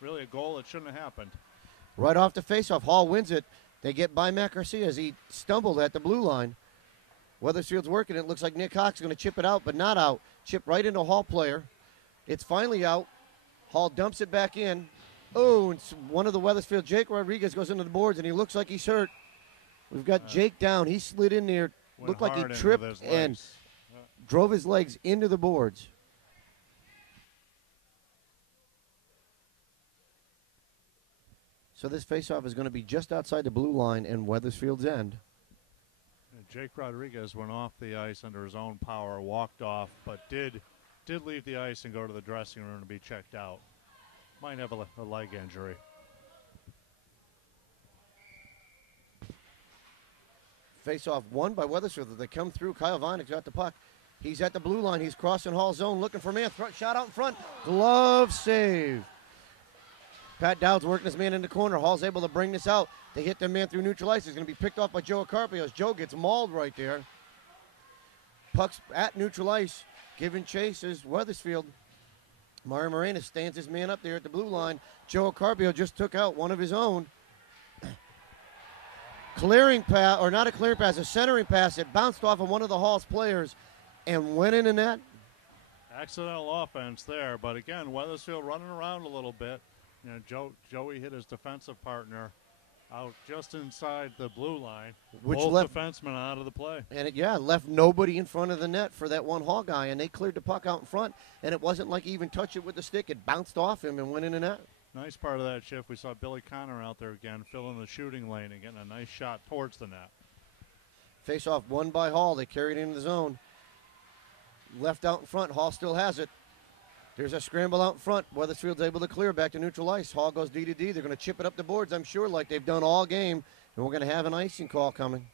really a goal that shouldn't have happened. Right off the faceoff, Hall wins it. They get by Matt Garcia as he stumbled at the blue line. Wethersfield's working. It looks like Nick Cox is going to chip it out, but not out. Chip right into Hall player. It's finally out. Hall dumps it back in. Oh, and one of the Wethersfield, Jake Rodriguez, goes into the boards, and he looks like he's hurt. We've got Jake down. He slid in there. Looked like he tripped and drove his legs into the boards. So this faceoff is going to be just outside the blue line in Wethersfield's end. And Jake Rodriguez went off the ice under his own power, walked off, but did leave the ice and go to the dressing room to be checked out. Might have a leg injury. Face-off won by Wethersfield. They come through. Kyle Vinik's got the puck. He's at the blue line. He's crossing Hall zone, looking for man. Shot out in front. Glove save. Pat Dowd's working his man in the corner. Hall's able to bring this out. They hit the man through neutral ice. He's going to be picked off by Joe Carpio as Joe gets mauled right there. Puck's at neutral ice. Giving chase is Wethersfield. Mario Moreno stands his man up there at the blue line. Joe Carpio just took out one of his own. Clearing pass, or not a clearing pass, a centering pass. It bounced off of one of the Hall's players and went in the net. Accidental offense there, but again, Wethersfield running around a little bit. You know, Joey hit his defensive partner out just inside the blue line. Which both left defensemen out of the play. And it, left nobody in front of the net for that one Hall guy, and they cleared the puck out in front, and it wasn't like he even touched it with the stick. It bounced off him and went in the net. Nice part of that shift, we saw Billy Connor out there again, filling the shooting lane and getting a nice shot towards the net. Face-off won by Hall. They carried it into the zone. Left out in front. Hall still has it. There's a scramble out in front. Wethersfield's able to clear back to neutral ice. Hall goes D to D. They're going to chip it up the boards, I'm sure, like they've done all game. And we're going to have an icing call coming.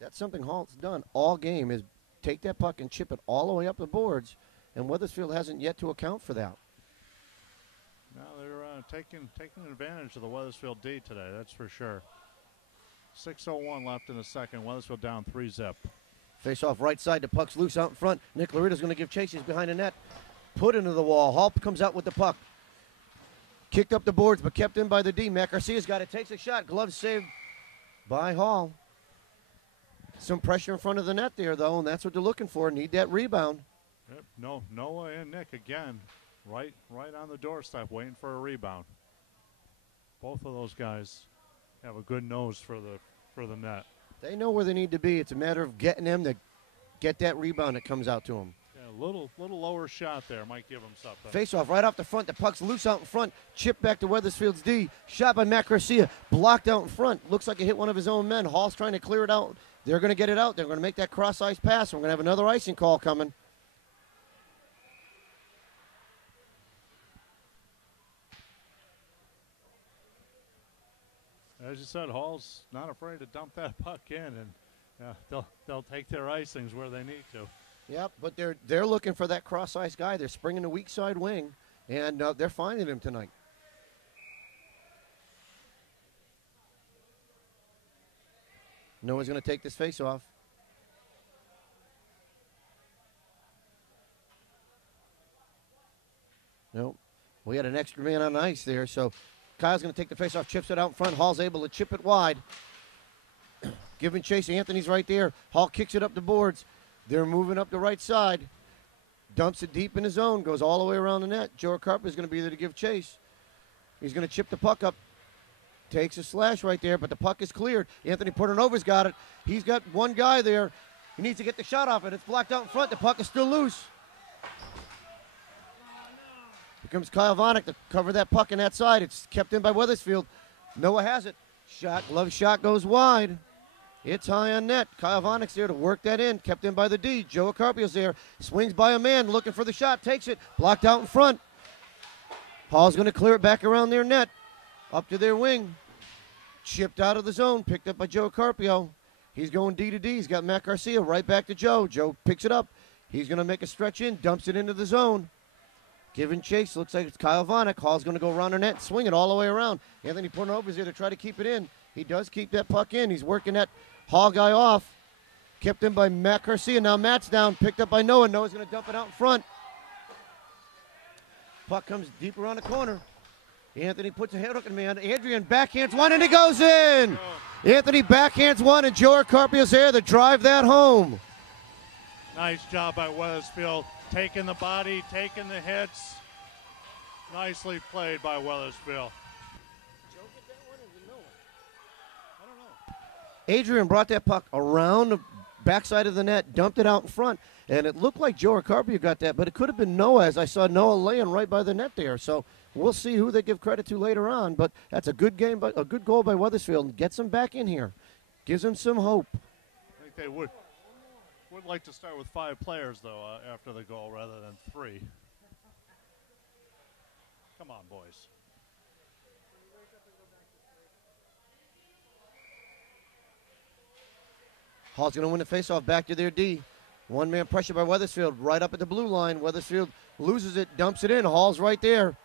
That's something Hall's done all game, is take that puck and chip it all the way up the boards. And Wethersfield hasn't yet to account for that. No, they're taking advantage of the Wethersfield D today, that's for sure. 6:01 left in the second. Wethersfield down 3-0. Face off right side. The puck's loose out in front. Nick Lorita's going to give chase. He's behind the net. Put into the wall. Hall comes out with the puck. Kicked up the boards, but kept in by the D. Matt Garcia's got it. Takes a shot. Glove saved by Hall. Some pressure in front of the net there, though, and that's what they're looking for. Need that rebound. Yep. No, Noah and Nick again, right on the doorstep, waiting for a rebound. Both of those guys have a good nose for the net. They know where they need to be. It's a matter of getting them to get that rebound that comes out to them. Yeah, little lower shot there might give them something. Face off right off the front. The puck's loose out in front. Chip back to Wethersfield's D. Shot by Matt Garcia. Blocked out in front. Looks like it hit one of his own men. Hall's trying to clear it out. They're going to get it out. They're going to make that cross-ice pass. We're going to have another icing call coming. As you said, Hall's not afraid to dump that puck in, and they'll take their icings where they need to. Yep, but they're looking for that cross-ice guy. They're springing the weak side wing, and they're finding him tonight. Noah's going to take this face-off. Nope. We had an extra man on ice there, so Kyle's going to take the face-off, chips it out in front. Hall's able to chip it wide. Giving chase. Anthony's right there. Hall kicks it up the boards. They're moving up the right side. Dumps it deep in his zone. Goes all the way around the net. Joe Carpenter's going to be there to give chase. He's going to chip the puck up. Takes a slash right there, but the puck is cleared. Anthony Portanova's got it. He's got one guy there. He needs to get the shot off it. It's blocked out in front. The puck is still loose. Here comes Kyle Vanek to cover that puck in that side. It's kept in by Wethersfield. Noah has it. Shot, glove shot goes wide. It's high on net. Kyle Vanek's there to work that in. Kept in by the D. Joe Carpio's there. Swings by a man looking for the shot. Takes it. Blocked out in front. Hall's going to clear it back around their net. Up to their wing. Chipped out of the zone. Picked up by Joe Carpio. He's going D to D. He's got Matt Garcia right back to Joe. Joe picks it up. He's going to make a stretch in. Dumps it into the zone. Giving chase. Looks like it's Kyle Vanek. Hall's going to go around the net and swing it all the way around. Anthony Portanova's there to try to keep it in. He does keep that puck in. He's working that Hall guy off. Kept in by Matt Garcia. Now Matt's down. Picked up by Noah. Noah's going to dump it out in front. Puck comes deep around the corner. Anthony puts a head hook in man. Adrian backhands one, and it goes in. Oh. Anthony backhands one, and Joe Carpio's there to drive that home. Nice job by Wethersfield. Taking the body, taking the hits. Nicely played by Wethersfield. Adrian brought that puck around the backside of the net, dumped it out in front, and it looked like Joe Carpio got that, but it could have been Noah, as I saw Noah laying right by the net there. So we'll see who they give credit to later on, but that's a good game, but a good goal by Wethersfield. Gets them back in here. Gives them some hope. I think they would like to start with 5 players, though, after the goal rather than 3. Come on, boys. Hall's going to win the faceoff back to their D. One-man pressure by Wethersfield right up at the blue line. Wethersfield loses it, dumps it in. Hall's right there.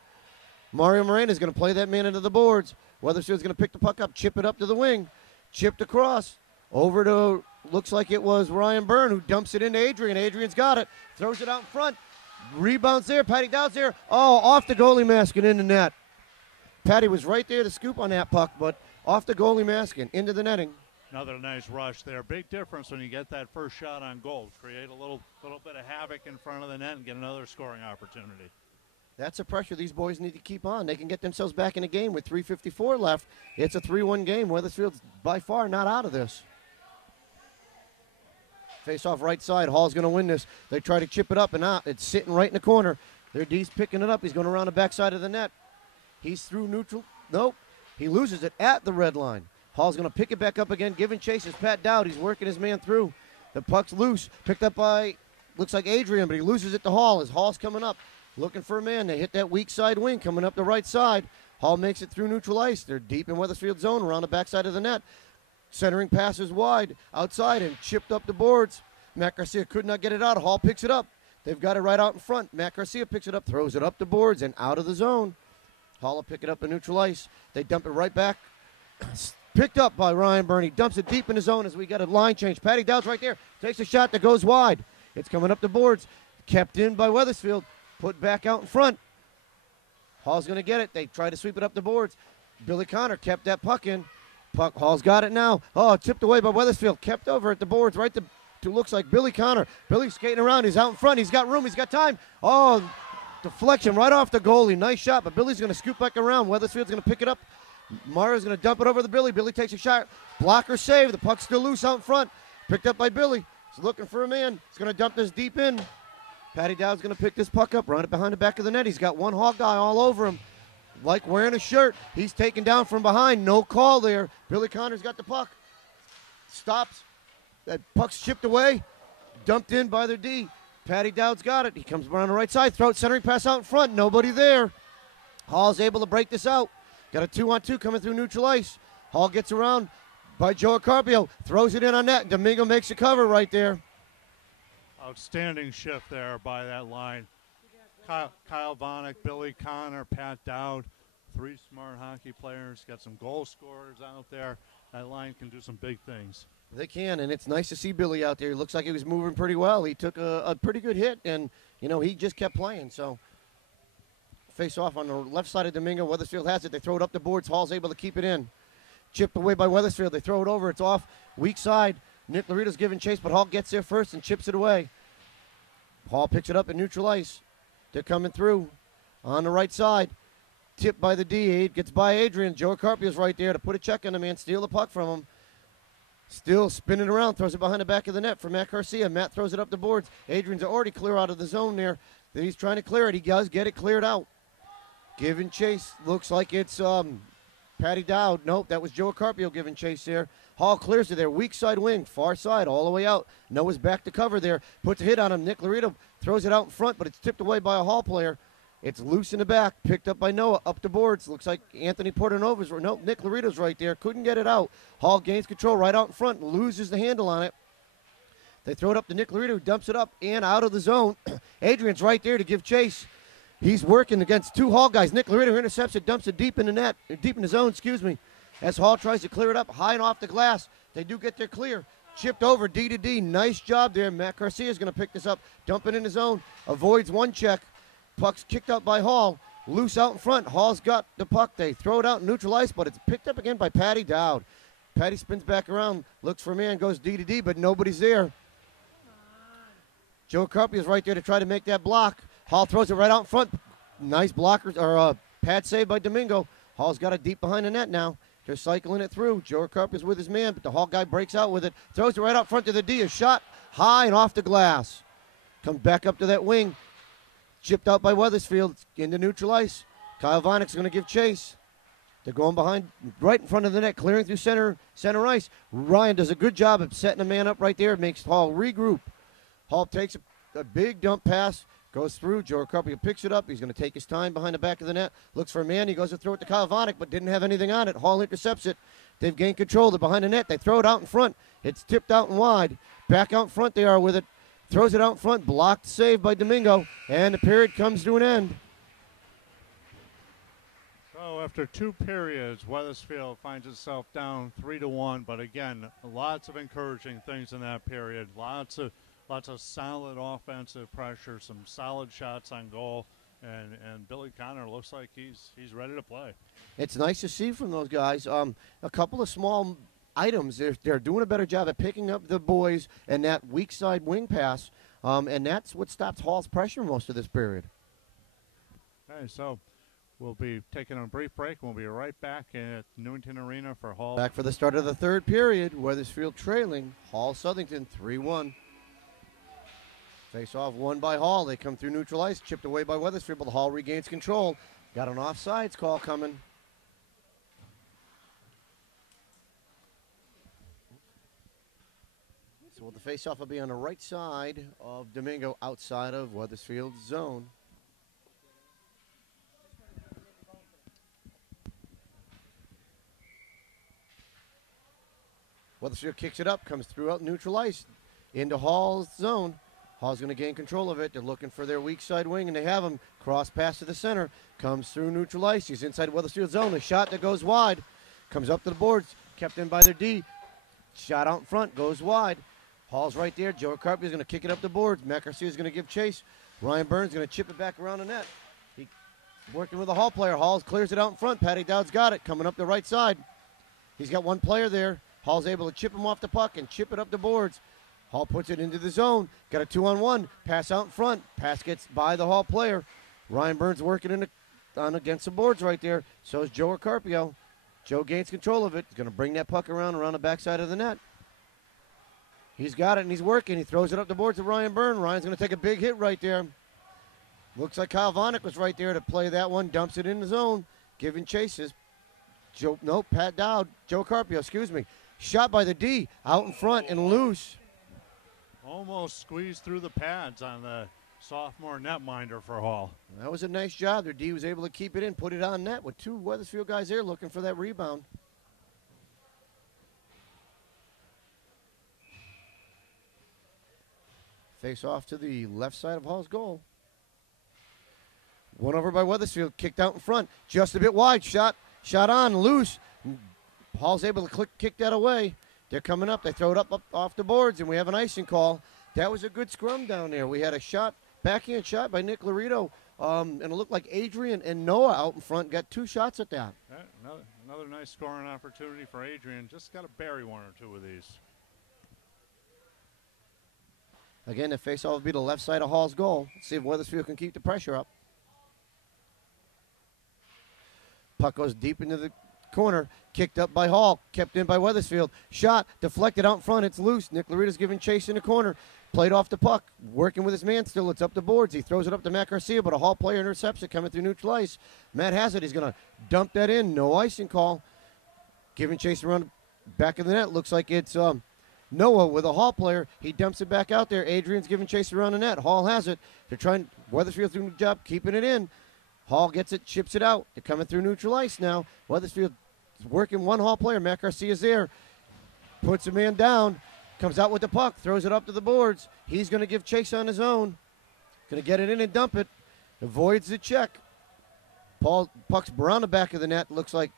Mario Moreno is going to play that man into the boards. Wethersfield's going to pick the puck up, chip it up to the wing. Chipped across. Over to, looks like it was Ryan Byrne who dumps it into Adrian. Adrian's got it. Throws it out in front. Rebounds there. Patty Dowd's there. Oh, off the goalie mask and in the net. Patty was right there to scoop on that puck, but off the goalie mask and into the netting. Another nice rush there. Big difference when you get that first shot on goal. Create a little bit of havoc in front of the net and get another scoring opportunity. That's the pressure these boys need to keep on. They can get themselves back in the game with 3:54 left. It's a 3-1 game. Wethersfield's by far not out of this. Face off right side. Hall's going to win this. They try to chip it up and out. It's sitting right in the corner. Their D's picking it up. He's going around the backside of the net. He's through neutral. Nope. He loses it at the red line. Hall's going to pick it back up again. Giving chase is Pat Dowd. He's working his man through. The puck's loose. Picked up by, looks like Adrian, but he loses it to Hall as Hall's coming up. Looking for a man. They hit that weak side wing coming up the right side. Hall makes it through neutral ice. They're deep in Wethersfield zone around the backside of the net. Centering passes wide outside and chipped up the boards. Matt Garcia could not get it out. Hall picks it up. They've got it right out in front. Matt Garcia picks it up, throws it up the boards and out of the zone. Hall will pick it up in neutral ice. They dump it right back. Picked up by Ryan Byrne. He dumps it deep in the zone as we got a line change. Patty Dowd's right there. Takes a shot that goes wide. It's coming up the boards. Kept in by Wethersfield. Put back out in front. Hall's going to get it. They try to sweep it up the boards. Billy Connor kept that puck in. Hall's got it now. Oh, tipped away by Wethersfield. Kept over at the boards right to looks like Billy Connor. Billy's skating around. He's out in front. He's got room. He's got time. Oh, deflection right off the goalie. Nice shot, but Billy's going to scoop back around. Wethersfield's going to pick it up. Mario's going to dump it over to Billy. Billy takes a shot. Blocker save. The puck's still loose out in front. Picked up by Billy. He's looking for a man. He's going to dump this deep in. Patty Dowd's going to pick this puck up, run it behind the back of the net. He's got one hog guy all over him, like wearing a shirt. He's taken down from behind. No call there. Billy Connor's got the puck. Stops. That puck's chipped away. Dumped in by their D. Patty Dowd's got it. He comes around the right side. Throws centering pass out in front. Nobody there. Hall's able to break this out. Got a 2-on-2 coming through neutral ice. Hall gets around by Joe Carpio. Throws it in on net. Domingo makes a cover right there. Outstanding shift there by that line. Kyle Vonick, Billy Connor, Pat Dowd, three smart hockey players. Got some goal scorers out there. That line can do some big things. They can, and it's nice to see Billy out there. He looks like he was moving pretty well. He took a pretty good hit, and, he just kept playing. So, face off on the left side of Domingo. Wethersfield has it. They throw it up the boards. Hall's able to keep it in. Chipped away by Wethersfield. They throw it over. It's off. Weak side. Nick Larito's giving chase, but Hall gets there first and chips it away. Hall picks it up in neutral ice. They're coming through on the right side. Tipped by the D. Gets by Adrian. Joe Carpio's right there to put a check on the man, steal the puck from him. Still spinning around, throws it behind the back of the net for Matt Garcia. Matt throws it up the boards. Adrian's already clear out of the zone there. He's trying to clear it. He does get it cleared out. Giving chase. Looks like it's Patty Dowd. Nope, that was Joe Carpio giving chase there. Hall clears to their weak side wing, far side, all the way out. Noah's back to cover there. Puts a hit on him. Nick Larito throws it out in front, but it's tipped away by a Hall player. It's loose in the back, picked up by Noah, up the boards. Looks like Anthony Portanova's, nope, Nick Larito's right there. Couldn't get it out. Hall gains control right out in front, loses the handle on it. They throw it up to Nick Larito, who dumps it up and out of the zone. Adrian's right there to give chase. He's working against two Hall guys. Nick Larito intercepts it, dumps it deep in the net, deep in the zone, as Hall tries to clear it up high and off the glass. They do get their clear. Chipped over, D to D. Nice job there. Matt Garcia is going to pick this up, dump it in the zone, avoids one check. Puck's kicked up by Hall. Loose out in front. Hall's got the puck. They throw it out in neutral ice, but it's picked up again by Patty Dowd. Patty spins back around, looks for a man, goes D to D, but nobody's there. Joe Carpio's right there to try to make that block. Hall throws it right out in front. Nice blocker, or pad save by Domingo. Hall's got it deep behind the net now. They're cycling it through. Joe Carpio's with his man, but the Hall guy breaks out with it. Throws it right out front to the D. A shot high and off the glass. Comes back up to that wing. Chipped out by Wethersfield into neutral ice. Kyle Vonick's going to give chase. They're going behind, right in front of the net, clearing through center ice. Ryan does a good job of setting a man up right there. Makes Hall regroup. Hall takes a big dump pass, goes through. Joe Carpio picks it up. He's going to take his time behind the back of the net. Looks for a man. He goes to throw it to Kyle Vonick, but didn't have anything on it. Hall intercepts it. They've gained control. They're behind the net. They throw it out in front. It's tipped out and wide. Back out in front they are with it. Throws it out in front. Blocked save by Domingo. And the period comes to an end. So after 2 periods, Wethersfield finds itself down 3-1. But again, lots of encouraging things in that period. Lots of solid offensive pressure, some solid shots on goal. And Billy Connor looks like he's ready to play. It's nice to see from those guys. A couple of small items. They're doing a better job at picking up the boys and that weak side wing pass, and that's what stops Hall's pressure most of this period. Okay, so we'll be taking a brief break. We'll be right back at Newington Arena for Hall. Back for the start of the third period. Wethersfield trailing. Hall Southington 3-1. Face off won by Hall. They come through neutral ice, chipped away by Wethersfield, but Hall regains control. Got an offsides call coming. So the face-off will be on the right side of Domingo, outside of Wethersfield's zone. Wethersfield kicks it up, comes through out neutral ice into Hall's zone. Hall's going to gain control of it. They're looking for their weak side wing, and they have him. Cross pass to the center. Comes through neutral ice. He's inside Wethersfield zone. A shot that goes wide. Comes up to the boards. Kept in by their D. Shot out in front. Goes wide. Hall's right there. Joe Carpy is going to kick it up the boards. Matt Garcia is going to give chase. Ryan Burns is going to chip it back around the net. He working with the Hall player. Hall clears it out in front. Patty Dowd's got it. Coming up the right side. He's got one player there. Hall's able to chip him off the puck and chip it up the boards. Hall puts it into the zone. Got a 2-on-1. Pass out in front. Pass gets by the Hall player. Ryan Burns working on against the boards right there. So is Joe Carpio. Joe gains control of it. He's going to bring that puck around the backside of the net. He's got it, and he's working. He throws it up the boards to Ryan Burns. Ryan's going to take a big hit right there. Looks like Kyle Vonick was right there to play that one. Dumps it in the zone. Giving chases. Pat Dowd. Joe Carpio, excuse me. Shot by the D. Out in front and loose. Almost squeezed through the pads on the sophomore netminder for Hall. That was a nice job. Their D was able to keep it in, put it on net with 2 Wethersfield guys there looking for that rebound. Face off to the left side of Hall's goal. One over by Wethersfield, kicked out in front, just a bit wide. Shot on, loose. Hall's able to kick that away. They're coming up. They throw it up off the boards, and we have an icing call. That was a good scrum down there. We had a backhand shot by Nick Laredo, and it looked like Adrian and Noah out in front got 2 shots at that. Another nice scoring opportunity for Adrian. Just got to bury 1 or 2 of these. Again, the faceoff will be the left side of Hall's goal. Let's see if Wethersfield can keep the pressure up. Puck goes deep into the corner, kicked up by Hall, kept in by Wethersfield. Shot, deflected out in front, it's loose. Nick Laredo's giving chase in the corner. Played off the puck, working with his man still. It's up the boards. He throws it up to Matt Garcia, but a Hall player intercepts it coming through neutral ice. Matt has it. He's going to dump that in. No icing call. Giving chase around the back of the net. Looks like it's Noah with a Hall player. He dumps it back out there. Adrian's giving chase around the net. Hall has it. They're trying. Wethersfield's doing a good job keeping it in. Hall gets it, chips it out. They're coming through neutral ice now. Wethersfield is working one Hall player. Matt Garcia's there. Puts a man down. Comes out with the puck. Throws it up to the boards. He's going to give chase on his own. Going to get it in and dump it. Avoids the check. Puck's around the back of the net. Looks like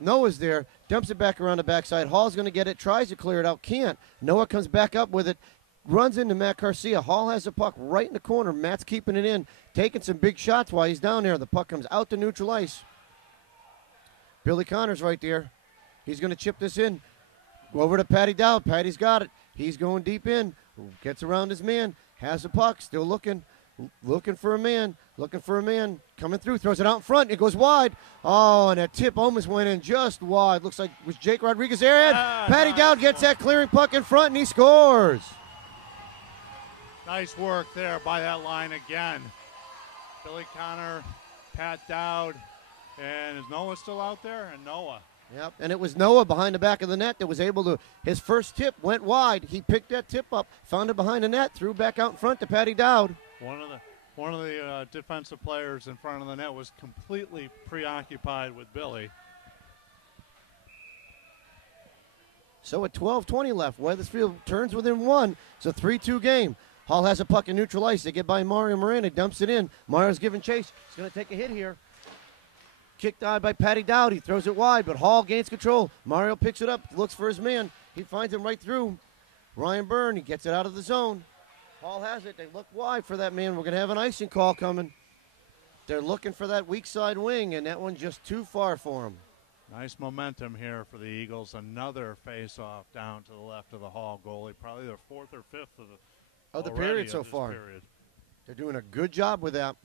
Noah's there. Dumps it back around the backside. Hall's going to get it. Tries to clear it out. Can't. Noah comes back up with it. Runs into Matt Garcia. Hall has the puck right in the corner. Matt's keeping it in. Taking some big shots while he's down there. The puck comes out to neutral ice. Billy Connor's right there. He's going to chip this in. Go over to Patty Dowd. Patty's got it. He's going deep in. Gets around his man. Has the puck. Still looking. Looking for a man. Looking for a man. Coming through. Throws it out in front. It goes wide. Oh, and that tip almost went in just wide. Looks like it was Jake Rodriguez there. And Patty Dowd gets that clearing puck in front, and he scores. Nice work there by that line again. Billy Connor, Pat Dowd, and is Noah still out there? And Noah. Yep, and it was Noah behind the back of the net that was able to, his first tip went wide. He picked that tip up, found it behind the net, threw back out in front to Patty Dowd. One of the defensive players in front of the net was completely preoccupied with Billy. So at 12:20 left, Wethersfield turns within one. It's a 3-2 game. Hall has a puck in neutral ice. They get by Mario Miranda, dumps it in. Mario's giving chase. He's going to take a hit here. Kicked out by Patty Dowd. He throws it wide, but Hall gains control. Mario picks it up, looks for his man. He finds him right through. Ryan Byrne, he gets it out of the zone. Hall has it. They look wide for that man. We're going to have an icing call coming. They're looking for that weak side wing, and that one's just too far for him. Nice momentum here for the Eagles. Another face-off down to the left of the Hall goalie. Probably their fourth or fifth of the period so far. Period. They're doing a good job with that.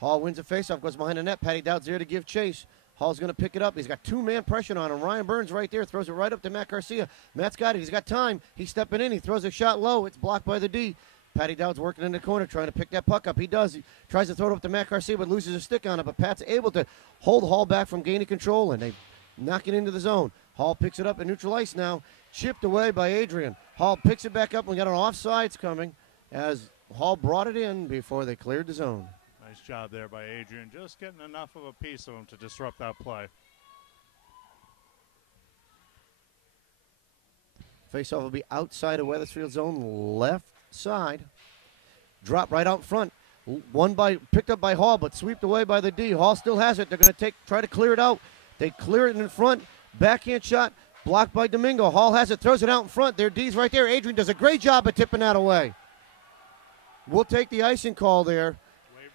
Hall wins a faceoff, goes behind the net. Patty Dowd's there to give chase. Hall's going to pick it up. He's got two-man pressure on him. Ryan Burns right there, throws it right up to Matt Garcia. Matt's got it. He's got time. He's stepping in. He throws a shot low. It's blocked by the D. Patty Dowd's working in the corner trying to pick that puck up. He does. He tries to throw it up to Matt Garcia, but loses a stick on it. But Pat's able to hold Hall back from gaining control, and they knock it into the zone. Hall picks it up at neutral ice now. Chipped away by Adrian. Hall picks it back up, and we got an offsides coming as Hall brought it in before they cleared the zone. Nice job there by Adrian, just getting enough of a piece of him to disrupt that play. Faceoff will be outside of Wethersfield zone, left side. Drop right out front. Picked up by Hall, but swept away by the D. Hall still has it. They're going to try to clear it out. They clear it in front. Backhand shot, blocked by Domingo. Hall has it, throws it out in front. Their D's right there. Adrian does a great job of tipping that away. We'll take the icing call there.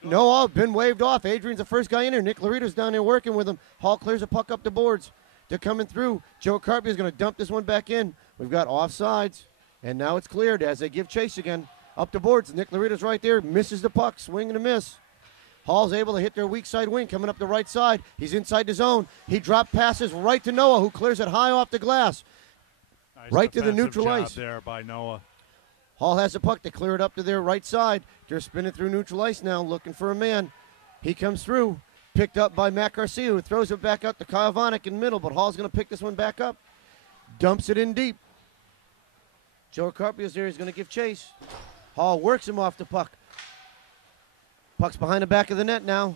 No, been waved off. Adrian's the first guy in there. Nick Larito's down there working with him. Hall clears the puck up the boards. They're coming through. Joe Carpio is going to dump this one back in. We've got offsides, and now it's cleared as they give chase again. Up the boards. Nick Larito's right there. Misses the puck. Swing and a miss. Hall's able to hit their weak side wing coming up the right side. He's inside the zone. He drop passes right to Noah, who clears it high off the glass. Nice right to the neutral job ice. There by Noah. Hall has the puck. They clear it up to their right side. They're spinning through neutral ice now, looking for a man. He comes through. Picked up by Matt Garcia, who throws it back out to Kyle Vanek in the middle, but Hall's going to pick this one back up. Dumps it in deep. Joe Carpio's there. He's going to give chase. Hall works him off the puck. Puck's behind the back of the net now.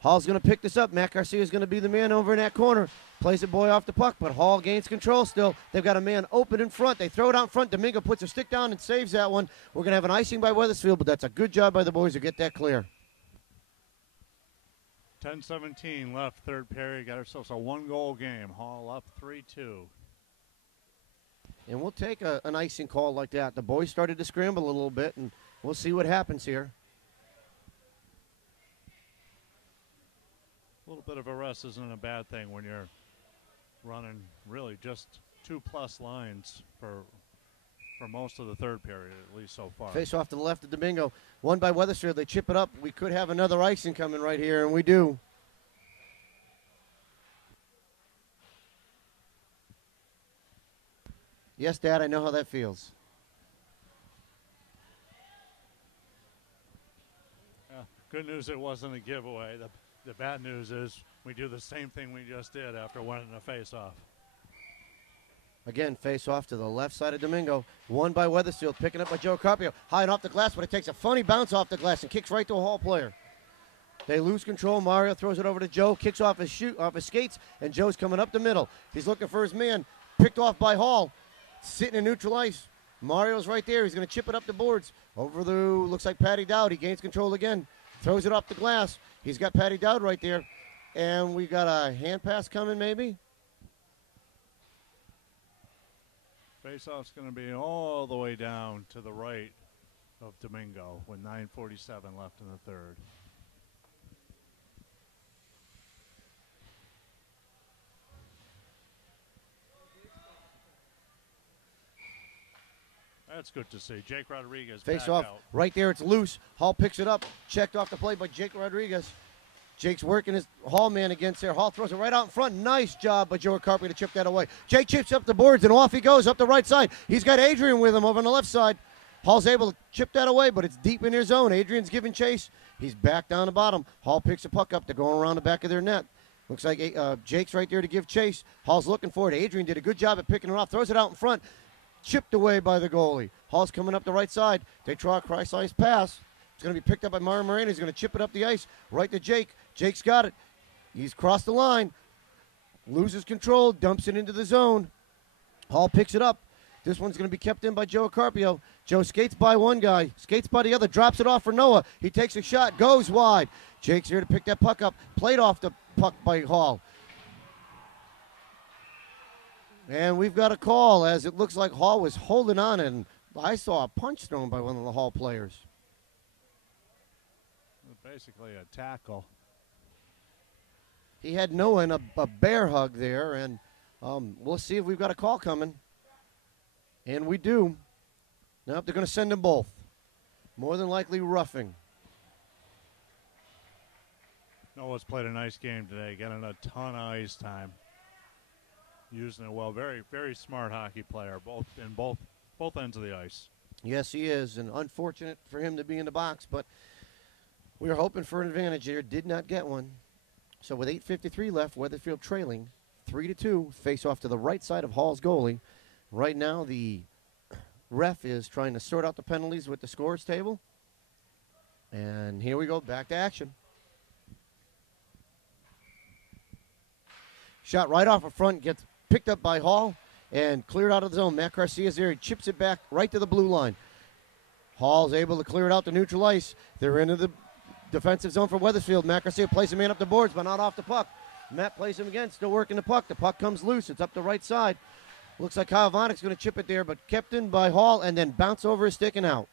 Hall's going to pick this up. Matt Garcia is going to be the man over in that corner. Plays the boy off the puck, but Hall gains control still. They've got a man open in front. They throw it out in front. Domingo puts a stick down and saves that one. We're going to have an icing by Wethersfield, but that's a good job by the boys to get that clear. 10:17 left, third period. Got ourselves a one-goal game. Hall up 3-2. And we'll take an icing call like that. The boys started to scramble a little bit, and we'll see what happens here. A little bit of a rest isn't a bad thing when you're running really just 2+ lines for most of the third period, at least so far. Face off to the left of Domingo. One by Wethersfield. They chip it up. We could have another icing coming right here, and we do. Yes, Dad, I know how that feels. Good news, it wasn't a giveaway. The bad news is we do the same thing we just did after winning a face-off. Again, face off to the left side of Domingo. One by Wethersfield, picking up by Joe Carpio. High and off the glass, but it takes a funny bounce off the glass and kicks right to a Hall player. They lose control. Mario throws it over to Joe, kicks off his skates, and Joe's coming up the middle. He's looking for his man. Picked off by Hall. Sitting in neutral ice. Mario's right there. He's going to chip it up the boards. Over the, looks like Patty Dowd. He gains control again. Throws it off the glass. He's got Patty Dowd right there. And we got a hand pass coming maybe. Face-off's going to be all the way down to the right of Domingo with 9:47 left in the third. That's good to see. Jake Rodriguez Face back off out. right there. It's loose. Hall picks it up. Checked off the play by Jake Rodriguez. Jake's working his Hall man against there. Hall throws it right out in front. Nice job by Joe Carpio to chip that away. Jake chips up the boards, and off he goes up the right side. He's got Adrian with him over on the left side. Hall's able to chip that away, but it's deep in their zone. Adrian's giving chase. He's back down the bottom. Hall picks the puck up. They're going around the back of their net. Looks like Jake's right there to give chase. Hall's looking for it. Adrian did a good job at picking it off. Throws it out in front. Chipped away by the goalie. Hall's coming up the right side. They draw a Christ-sized pass. It's going to be picked up by Mario Moreno. He's going to chip it up the ice right to Jake. Jake's got it. He's crossed the line. Loses control. Dumps it into the zone. Hall picks it up. This one's going to be kept in by Joe Carpio. Joe skates by one guy. Skates by the other. Drops it off for Noah. He takes a shot. Goes wide. Jake's here to pick that puck up. Played off the puck by Hall. And we've got a call as it looks like Hall was holding on, and I saw a punch thrown by one of the Hall players. Basically a tackle. He had Noah in a bear hug there, and we'll see if we've got a call coming. And we do. Nope, they're going to send them both. More than likely roughing. Noah's played a nice game today, getting a ton of ice time. Using it well. Very, very smart hockey player, both ends of the ice. Yes, he is, and unfortunate for him to be in the box, but we were hoping for an advantage here. Did not get one. So with 8:53 left, Wethersfield trailing 3-2. Face off to the right side of Hall's goalie. Right now, the ref is trying to sort out the penalties with the scores table. And here we go, back to action. Shot right off a front, gets picked up by Hall and cleared out of the zone. Matt Garcia's there. He chips it back right to the blue line. Hall's able to clear it out to neutral ice. They're into the defensive zone for Wethersfield. Matt Garcia plays a man up the boards, but not off the puck. Matt plays him again, still working the puck. The puck comes loose. It's up the right side. Looks like Kyle Vonnick's going to chip it there, but kept in by Hall and then bounce over his stick and out.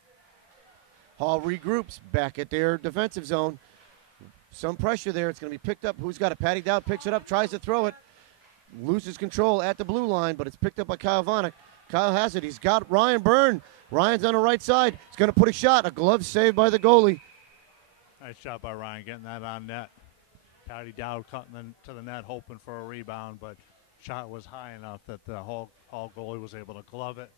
Hall regroups back at their defensive zone. Some pressure there. It's going to be picked up. Who's got it? Patty Dowd picks it up, tries to throw it. Loses control at the blue line, but it's picked up by Kyle Vonnick. Kyle has it. He's got Ryan Byrne. Ryan's on the right side. He's going to put a shot. A glove saved by the goalie. Nice shot by Ryan getting that on net. Patty Dowd cutting to the net, hoping for a rebound, but shot was high enough that the Hall goalie was able to glove it.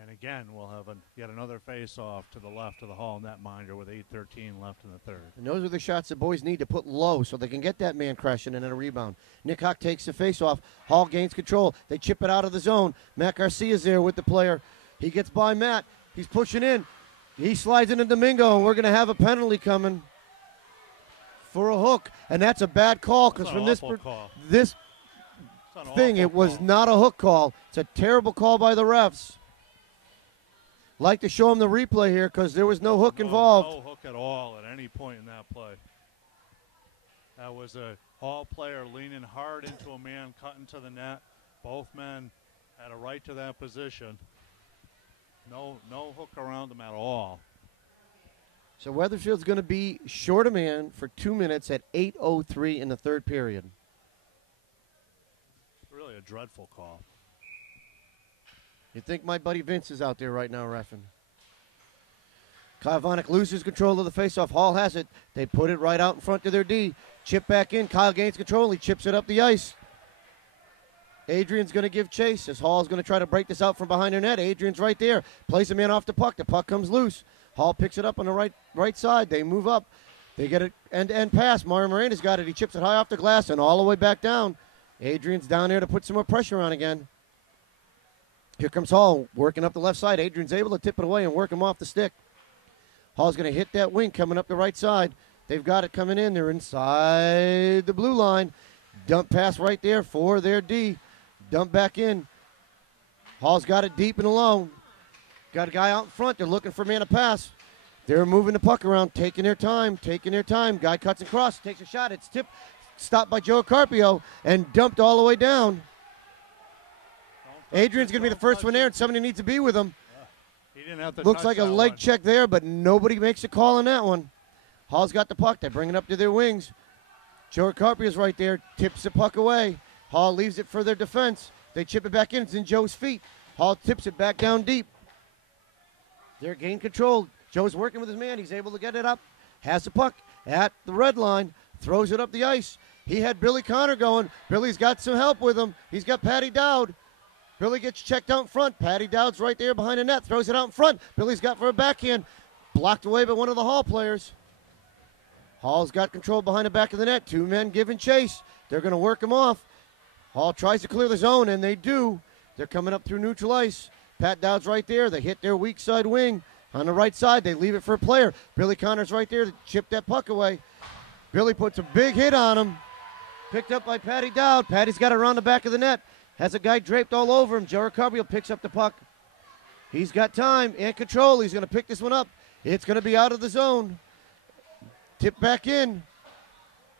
And again, we'll have yet another face-off to the left of the Hall netminder with 8:13 left in the third. And those are the shots the boys need to put low so they can get that man crashing and then a rebound. Nick Hawk takes the face-off. Hall gains control. They chip it out of the zone. Matt Garcia's there with the player. He gets by Matt. He's pushing in. He slides into Domingo, and we're going to have a penalty coming for a hook. And that's a bad call because from this thing, it was not a hook call. It's a terrible call by the refs. Like to show him the replay here because there was no hook involved. No hook at all at any point in that play. That was a Hall player leaning hard into a man, cutting to the net. Both men had a right to that position. No hook around them at all. So Wethersfield's going to be short a man for 2 minutes at 8:03 in the third period. Really a dreadful call. You think my buddy Vince is out there right now reffing. Kyle Vonnick loses control of the faceoff. Hall has it. They put it right out in front to their D. Chip back in. Kyle gains control. He chips it up the ice. Adrian's going to give chase as Hall's going to try to break this out from behind their net. Adrian's right there. Plays a man off the puck. The puck comes loose. Hall picks it up on the right side. They move up. They get it end-to-end pass. Mario Moreno's got it. He chips it high off the glass and all the way back down. Adrian's down there to put some more pressure on again. Here comes Hall working up the left side. Adrian's able to tip it away and work him off the stick. Hall's going to hit that wing coming up the right side. They've got it coming in. They're inside the blue line. Dump pass right there for their D. Dump back in. Hall's got it deep and alone. Got a guy out in front. They're looking for a man to pass. They're moving the puck around, taking their time. Guy cuts across, takes a shot. It's tipped, stopped by Joe Carpio, and dumped all the way down. Adrian's going to be the first one there, and somebody needs to be with him. He didn't have to Looks touch like a that leg one. check there, but nobody makes a call on that one. Hall's got the puck. They bring it up to their wings. Joe Carpio's right there, tips the puck away. Hall leaves it for their defense. They chip it back in. It's in Joe's feet. Hall tips it back down deep. They're gain control. Joe's working with his man. He's able to get it up. Has the puck at the red line. Throws it up the ice. He had Billy Connor going. Billy's got some help with him. He's got Patty Dowd. Billy gets checked out in front. Patty Dowd's right there behind the net. Throws it out in front. Billy's got for a backhand. Blocked away by one of the Hall players. Hall's got control behind the back of the net. Two men giving chase. They're going to work him off. Hall tries to clear the zone, and they do. They're coming up through neutral ice. Pat Dowd's right there. They hit their weak side wing. On the right side, they leave it for a player. Billy Connor's right there to chip that puck away. Billy puts a big hit on him. Picked up by Patty Dowd. Patty's got it around the back of the net. Has a guy draped all over him. Joe Ricarbio picks up the puck. He's got time and control. He's going to pick this one up. It's going to be out of the zone. Tip back in.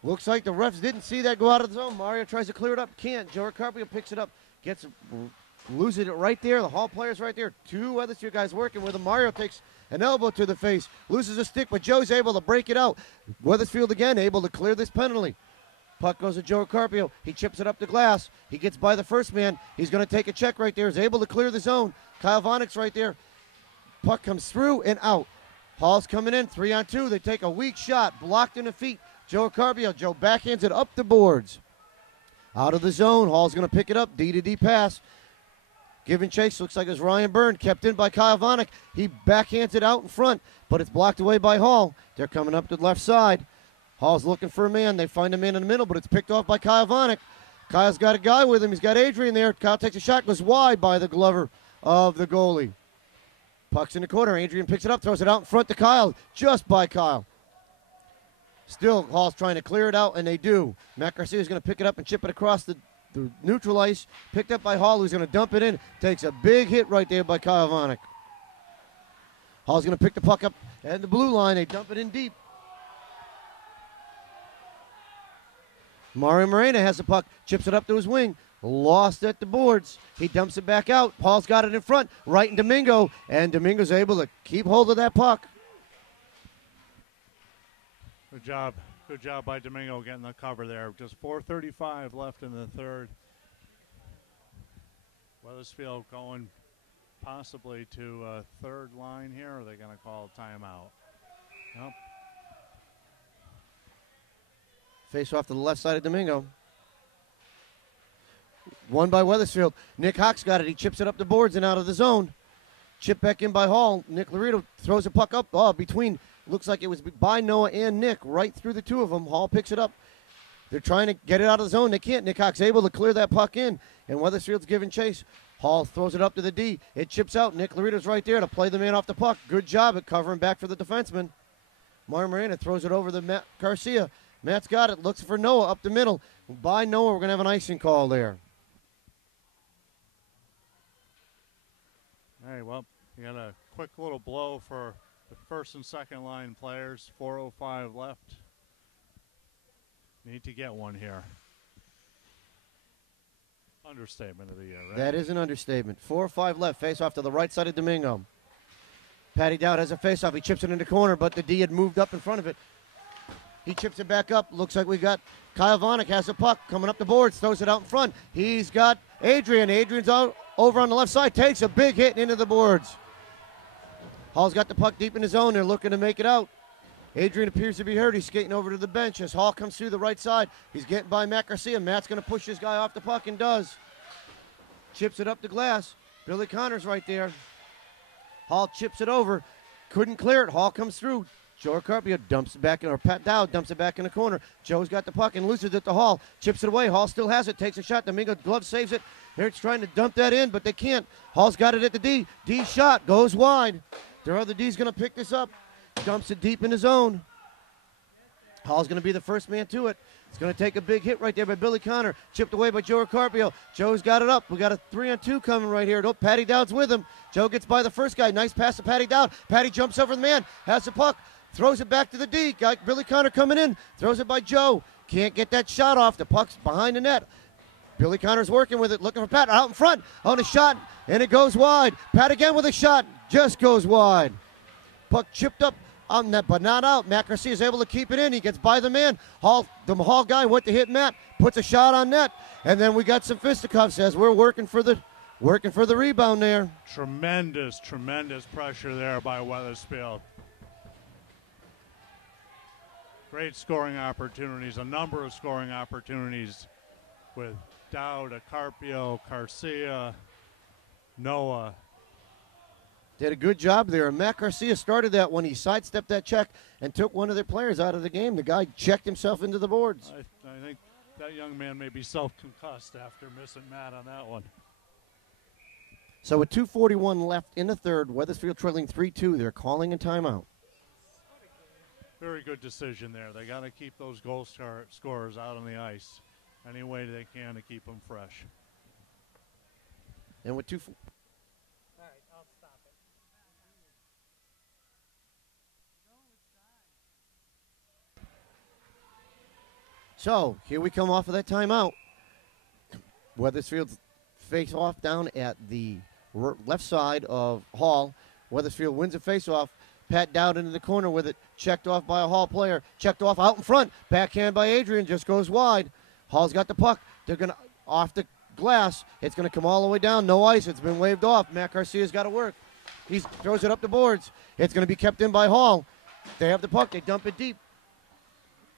Looks like the refs didn't see that go out of the zone. Mario tries to clear it up. Can't. Joe Ricarbio picks it up. Loses it right there. The Hall player's right there. Two Wethersfield guys working with him. Mario takes an elbow to the face. Loses a stick, but Joe's able to break it out. Wethersfield again able to clear this penalty. Puck goes to Joe Ricarbio. He chips it up the glass. He gets by the first man. He's going to take a check right there. He's able to clear the zone. Kyle Vonnick's right there. Puck comes through and out. Hall's coming in. 3-on-2. They take a weak shot. Blocked in the feet. Joe Ricarbio. Joe backhands it up the boards. Out of the zone. Hall's going to pick it up. D-to-D pass. Give and chase. Looks like it's Ryan Byrne. Kept in by Kyle Vonnick. He backhands it out in front, but it's blocked away by Hall. They're coming up to the left side. Hall's looking for a man. They find a man in the middle, but it's picked off by Kyle Vonnick. Kyle's got a guy with him. He's got Adrian there. Kyle takes a shot, goes wide by the glover of the goalie. Puck's in the corner. Adrian picks it up, throws it out in front to Kyle, just by Kyle. Still, Hall's trying to clear it out, and they do. Matt Garcia's going to pick it up and chip it across the neutral ice. Picked up by Hall, who's going to dump it in. Takes a big hit right there by Kyle Vonnick. Hall's going to pick the puck up at the blue line. They dump it in deep. Mario Moreno has the puck, chips it up to his wing, lost at the boards. He dumps it back out. Paul's got it in front, right in Domingo, and Domingo's able to keep hold of that puck. Good job. Good job by Domingo getting the cover there. Just 4:35 left in the third. Wethersfield going possibly to a third line here, or are they going to call a timeout? Nope. Face off to the left side of Domingo. Won by Wethersfield. Nick Hawks got it. He chips it up the boards and out of the zone. Chip back in by Hall. Nick Laredo throws a puck up between, looks like it was by Noah and Nick, right through the two of them. Hall picks it up. They're trying to get it out of the zone. They can't. Nick Hawks able to clear that puck in, and Wethersfield's giving chase. Hall throws it up to the D. It chips out. Nick Laredo's right there to play the man off the puck. Good job at covering back for the defenseman. Mario Moreno throws it over to Matt Garcia. Matt's got it. Looks for Noah up the middle. By Noah, we're going to have an icing call there. All right, well, you got a quick little blow for the first and second line players. 4:05 left. Need to get one here. Understatement of the year, right? That is an understatement. 4-5 left. Face off to the right side of Domingo. Patty Dowd has a face off. He chips it in the corner, but the D had moved up in front of it. He chips it back up. Looks like we got Kyle Vonnick has the puck coming up the boards, throws it out in front. He's got Adrian. Adrian's out over on the left side, takes a big hit into the boards. Hall's got the puck deep in his zone. They're looking to make it out. Adrian appears to be hurt. He's skating over to the bench as Hall comes through the right side. He's getting by Matt Garcia. Matt's going to push this guy off the puck and does. Chips it up the glass. Billy Connor's right there. Hall chips it over. Couldn't clear it. Hall comes through. Joe Ricarbio dumps it back in, or Pat Dowd dumps it back in the corner. Joe's got the puck and loses it to Hall. Chips it away. Hall still has it. Takes a shot. Domingo glove saves it. They're trying to dump that in, but they can't. Hall's got it at the D. D shot goes wide. Their other D's going to pick this up. Dumps it deep in his zone. Hall's going to be the first man to it. It's going to take a big hit right there by Billy Connor. Chipped away by Joe Ricarbio. Joe's got it up. We got a 3-on-2 coming right here. Nope, Patty Dowd's with him. Joe gets by the first guy. Nice pass to Patty Dowd. Patty jumps over the man. Has the puck. Throws it back to the D. Got Billy Connor coming in. Throws it by Joe. Can't get that shot off. The puck's behind the net. Billy Connor's working with it. Looking for Pat out in front on a shot. And it goes wide. Pat again with a shot. Just goes wide. Puck chipped up on that, but not out. Matt Garcia is able to keep it in. He gets by the man. The Hall guy went to hit Matt. Puts a shot on net. And then we got some fisticuffs as we're working for the rebound there. Tremendous pressure there by Wethersfield. Great scoring opportunities, a number of scoring opportunities with Dowd, Carpio, Garcia, Noah. Did a good job there. Matt Garcia started that when he sidestepped that check and took one of their players out of the game. The guy checked himself into the boards. I think that young man may be self-concussed after missing Matt on that one. So with 2:41 left in the third, Wethersfield trailing 3-2. They're calling a timeout. Very good decision there. They got to keep those goal scorers out on the ice any way they can to keep them fresh. And with All right, I'll stop it. So here we come off of that timeout. Wethersfield face off down at the left side of Hall. Wethersfield wins a face-off. Pat Dowd into the corner with it. Checked off by a Hall player. Checked off out in front. Backhand by Adrian. Just goes wide. Hall's got the puck. They're going to off the glass. It's going to come all the way down. No ice. It's been waved off. Matt Garcia's got to work. He throws it up the boards. It's going to be kept in by Hall. They have the puck. They dump it deep.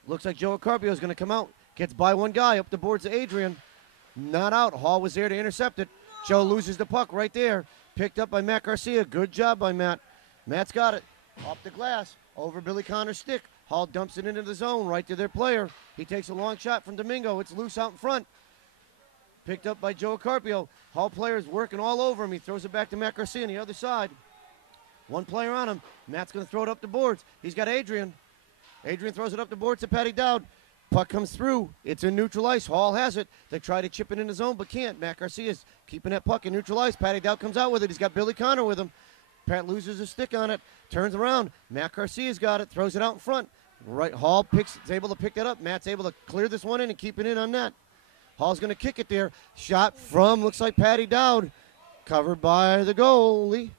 Looks like Joe Carpio is going to come out. Gets by one guy up the boards to Adrian. Not out. Hall was there to intercept it. Joe loses the puck right there. Picked up by Matt Garcia. Good job by Matt. Matt's got it. Off the glass. Over Billy Connor's stick. Hall dumps it into the zone right to their player. He takes a long shot from Domingo. It's loose out in front. Picked up by Joe Carpio. Hall player is working all over him. He throws it back to Matt Garcia on the other side. One player on him. Matt's going to throw it up the boards. He's got Adrian. Adrian throws it up the boards to Patty Dowd. Puck comes through. It's in neutral ice. Hall has it. They try to chip it in the zone, but can't. Matt Garcia's keeping that puck in neutral ice. Patty Dowd comes out with it. He's got Billy Connor with him. Pat loses his stick on it. Turns around. Matt Garcia's got it. Throws it out in front. Right. Hall is able to pick that up. Matt's able to clear this one in and keep it in on net. Hall's going to kick it there. Shot from, looks like Patty Dowd. Covered by the goalie.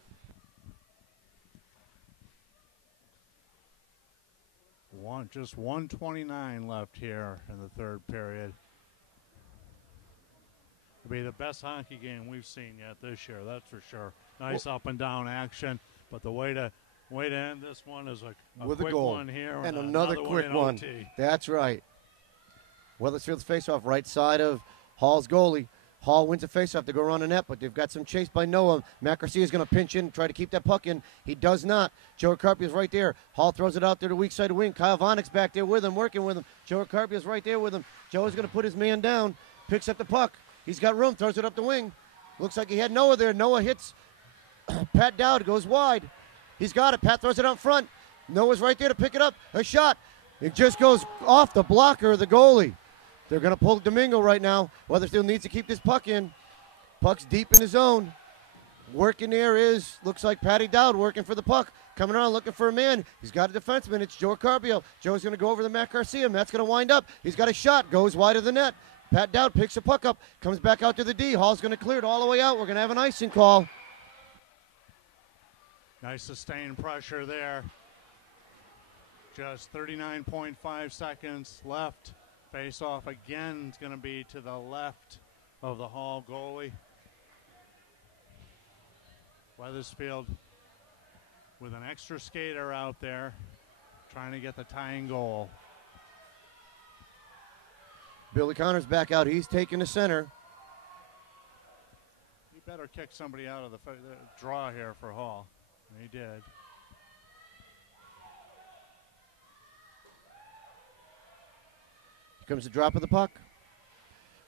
Just 1:29 left here in the third period. It'll be the best hockey game we've seen yet this year, that's for sure. Nice up and down action, but the way to end this one is a with quick a goal one here and another quick one. OT. That's right. Wethersfield's faceoff right side of Hall's goalie. Hall wins a faceoff to go around the net, but they've got some chase by Noah. Matt Garcia is going to pinch in, try to keep that puck in. He does not. Joe Carpio is right there. Hall throws it out there to weak side wing. Kyle Vonnick's back there with him, working with him. Joe Carpio is right there with him. Joe is going to put his man down, picks up the puck. He's got room, throws it up the wing. Looks like he had Noah there. Noah hits Pat Dowd, goes wide. He's got it. Pat throws it out front. Noah's right there to pick it up. A shot. It just goes off the blocker of the goalie. They're going to pull Domingo right now. Wethersfield needs to keep this puck in. Puck's deep in the zone. Working there is, looks like Patty Dowd working for the puck. Coming around looking for a man. He's got a defenseman. It's Joe Carpio. Joe's going to go over to Matt Garcia. Matt's going to wind up. He's got a shot. Goes wide of the net. Pat Dowd picks the puck up. Comes back out to the D. Hall's going to clear it all the way out. We're going to have an icing call. Nice sustained pressure there. Just 39.5 seconds left. Face off again is going to be to the left of the Hall goalie. Wethersfield with an extra skater out there trying to get the tying goal. Billy Connor's back out. He's taking the center. He better kick somebody out of the draw here for Hall. And he did. Here comes the drop of the puck.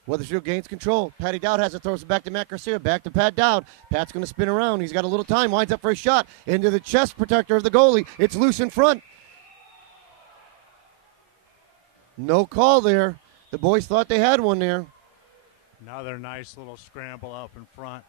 Wethersfield gains control. Patty Dowd has it, throws it back to Matt Garcia, back to Pat Dowd. Pat's going to spin around. He's got a little time, winds up for a shot into the chest protector of the goalie. It's loose in front. No call there. The boys thought they had one there. Another nice little scramble up in front.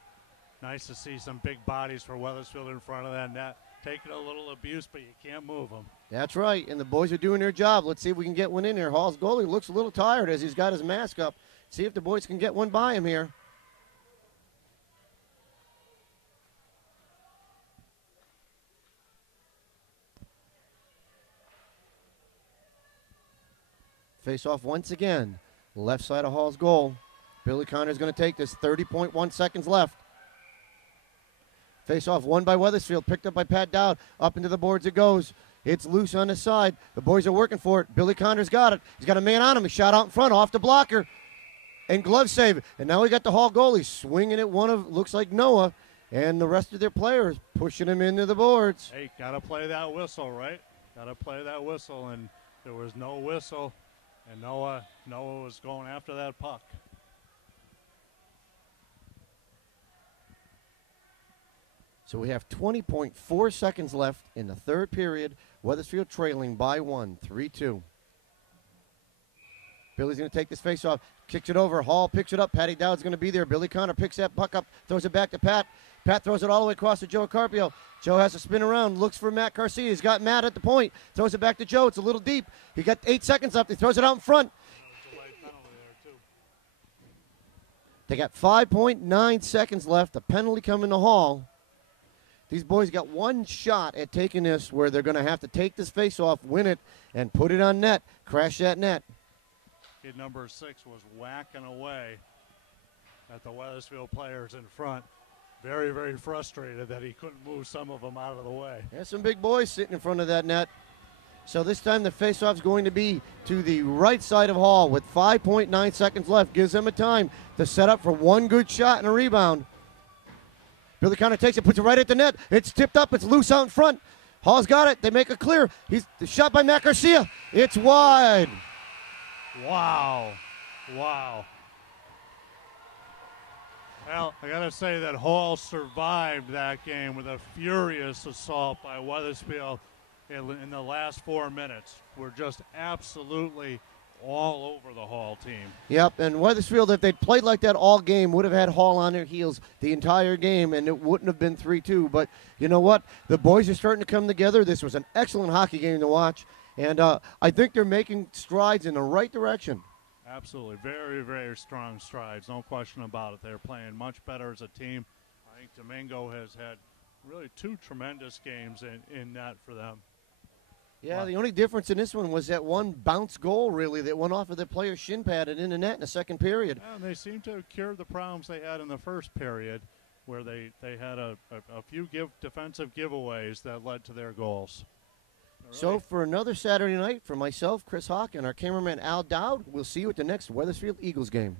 Nice to see some big bodies for Wethersfield in front of that net. Taking a little abuse, but you can't move them. That's right, and the boys are doing their job. Let's see if we can get one in there. Hall's goalie looks a little tired as he's got his mask up. See if the boys can get one by him here. Face off once again. Left side of Hall's goal. Billy Connor's going to take this. 30.1 seconds left. Face off won by Wethersfield. Picked up by Pat Dowd. Up into the boards it goes. It's loose on the side. The boys are working for it. Billy Connor's got it. He's got a man on him. He shot out in front off the blocker. And glove save. And now we got the Hall goalie swinging at one of, looks like Noah. And the rest of their players pushing him into the boards. Hey, got to play that whistle, right? Got to play that whistle. And there was no whistle. And Noah was going after that puck. So we have 20.4 seconds left in the third period. Wethersfield trailing by 1, 3-2. Billy's going to take this face off, kicks it over. Hall picks it up. Patty Dowd's going to be there. Billy Connor picks that puck up, throws it back to Pat. Pat throws it all the way across to Joe Carpio. Joe has to spin around, looks for Matt Garcia. He's got Matt at the point, throws it back to Joe. It's a little deep. He got 8 seconds left. He throws it out in front. They got 5.9 seconds left. A penalty coming to Hall. These boys got one shot at taking this where they're going to have to take this face off, win it, and put it on net, crash that net. Kid number 6 was whacking away at the Wethersfield players in front. Very, very frustrated that he couldn't move some of them out of the way. There's some big boys sitting in front of that net. So this time the faceoff is going to be to the right side of Hall with 5.9 seconds left. Gives them a time to set up for one good shot and a rebound. Billy Connor takes it, puts it right at the net. It's tipped up. It's loose out in front. Hall's got it. They make it clear. He's shot by Matt Garcia. It's wide. Wow. Wow. Well, I got to say that Hall survived that game with a furious assault by Wethersfield in the last 4 minutes. We're just absolutely all over the Hall team. Yep, and Wethersfield, if they'd played like that all game, would have had Hall on their heels the entire game, and it wouldn't have been 3-2. But you know what? The boys are starting to come together. This was an excellent hockey game to watch. And I think they're making strides in the right direction. Absolutely. Very, very strong strides. No question about it. They're playing much better as a team. I think Domingo has had really 2 tremendous games in that for them. Yeah, the only difference in this one was that one bounce goal, really, that went off of the player's shin pad and in the net in the second period. Yeah, and they seem to have cured the problems they had in the first period where they had a few defensive giveaways that led to their goals. So for another Saturday night, for myself, Chris Hawk, and our cameraman Al Dowd, we'll see you at the next Wethersfield Eagles game.